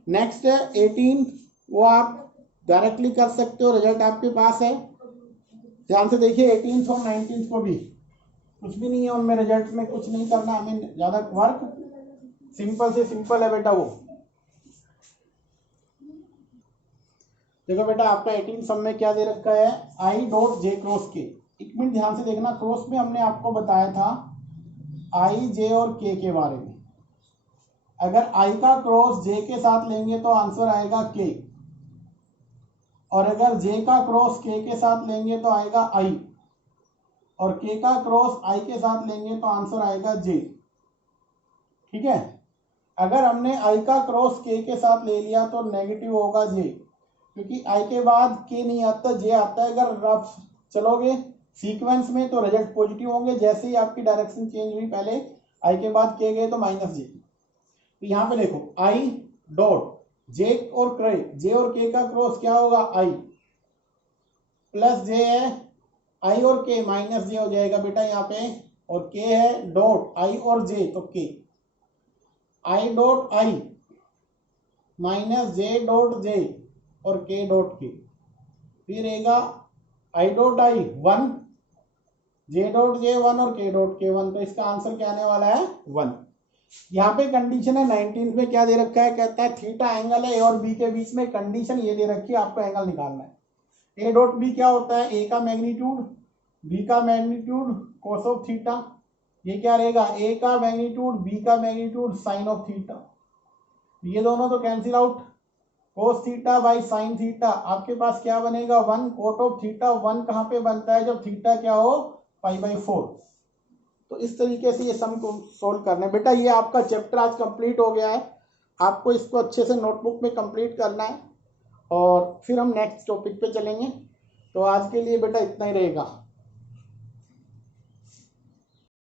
नेक्स्ट है 18, वो आप डायरेक्टली कर सकते हो, रिजल्ट आपके पास है। ध्यान से देखिए 18 और 19 को भी कुछ भी नहीं है उनमें, रिजल्ट में कुछ नहीं करना हमें, ज्यादा वर्क सिंपल से सिंपल है बेटा। वो देखो बेटा आपका 18 सब में क्या दे रखा है, आई डॉट जे क्रॉस के। एक मिनट ध्यान से देखना, क्रॉस में हमने आपको बताया था आई जे और के बारे में। अगर आई का क्रॉस जे के साथ लेंगे तो आंसर आएगा के, और अगर जे का क्रॉस के साथ लेंगे तो आएगा आई, और के का क्रॉस आई के साथ लेंगे तो आंसर आएगा जे। ठीक है, अगर हमने आई का क्रॉस के साथ ले लिया तो नेगेटिव होगा जे, क्योंकि आई के बाद के नहीं आता, जे आता है। अगर आप चलोगे सीक्वेंस में तो रिजल्ट पॉजिटिव होंगे, जैसे ही आपकी डायरेक्शन चेंज हुई, पहले आई के बाद के गए तो -जे। तो यहाँ पे देखो आई डॉट जे और के का क्रॉस क्या होगा, आई प्लस जे है, आई और के -जे हो जाएगा बेटा यहाँ पे, और के है डॉट आई और जे, तो के I dot I -J dot J और के डॉट के, फिर रहेगा I dot I 1, J dot J 1 और के डॉट के 1। तो इसका आंसर क्या आने वाला है 1। यहाँ पे कंडीशन है 19 में क्या दे रखा है, कहता है थीटा एंगल है ए और बी के बीच में, कंडीशन ये दे रखी है, आपको एंगल निकालना है। ए डॉट बी क्या होता है, ए का मैग्नीट्यूड बी का मैग्नीट्यूड कोस ऑफ थीटा, ये क्या रहेगा, ए का मैग्नीट्यूड बी का मैग्नीट्यूड साइन ऑफ थीटा। ये दोनों तो cancel out, cos theta by sine theta, आपके पास क्या बनेगा 1 कोट ऑफ थीटा। 1 कहाँ पे बनता है, जब थीटा क्या हो π/4। तो इस तरीके से ये सम को सोल्व करना है बेटा। ये आपका चैप्टर आज कंप्लीट हो गया है, आपको इसको अच्छे से नोटबुक में कंप्लीट करना है और फिर हम नेक्स्ट टॉपिक पे चलेंगे। तो आज के लिए बेटा इतना ही रहेगा।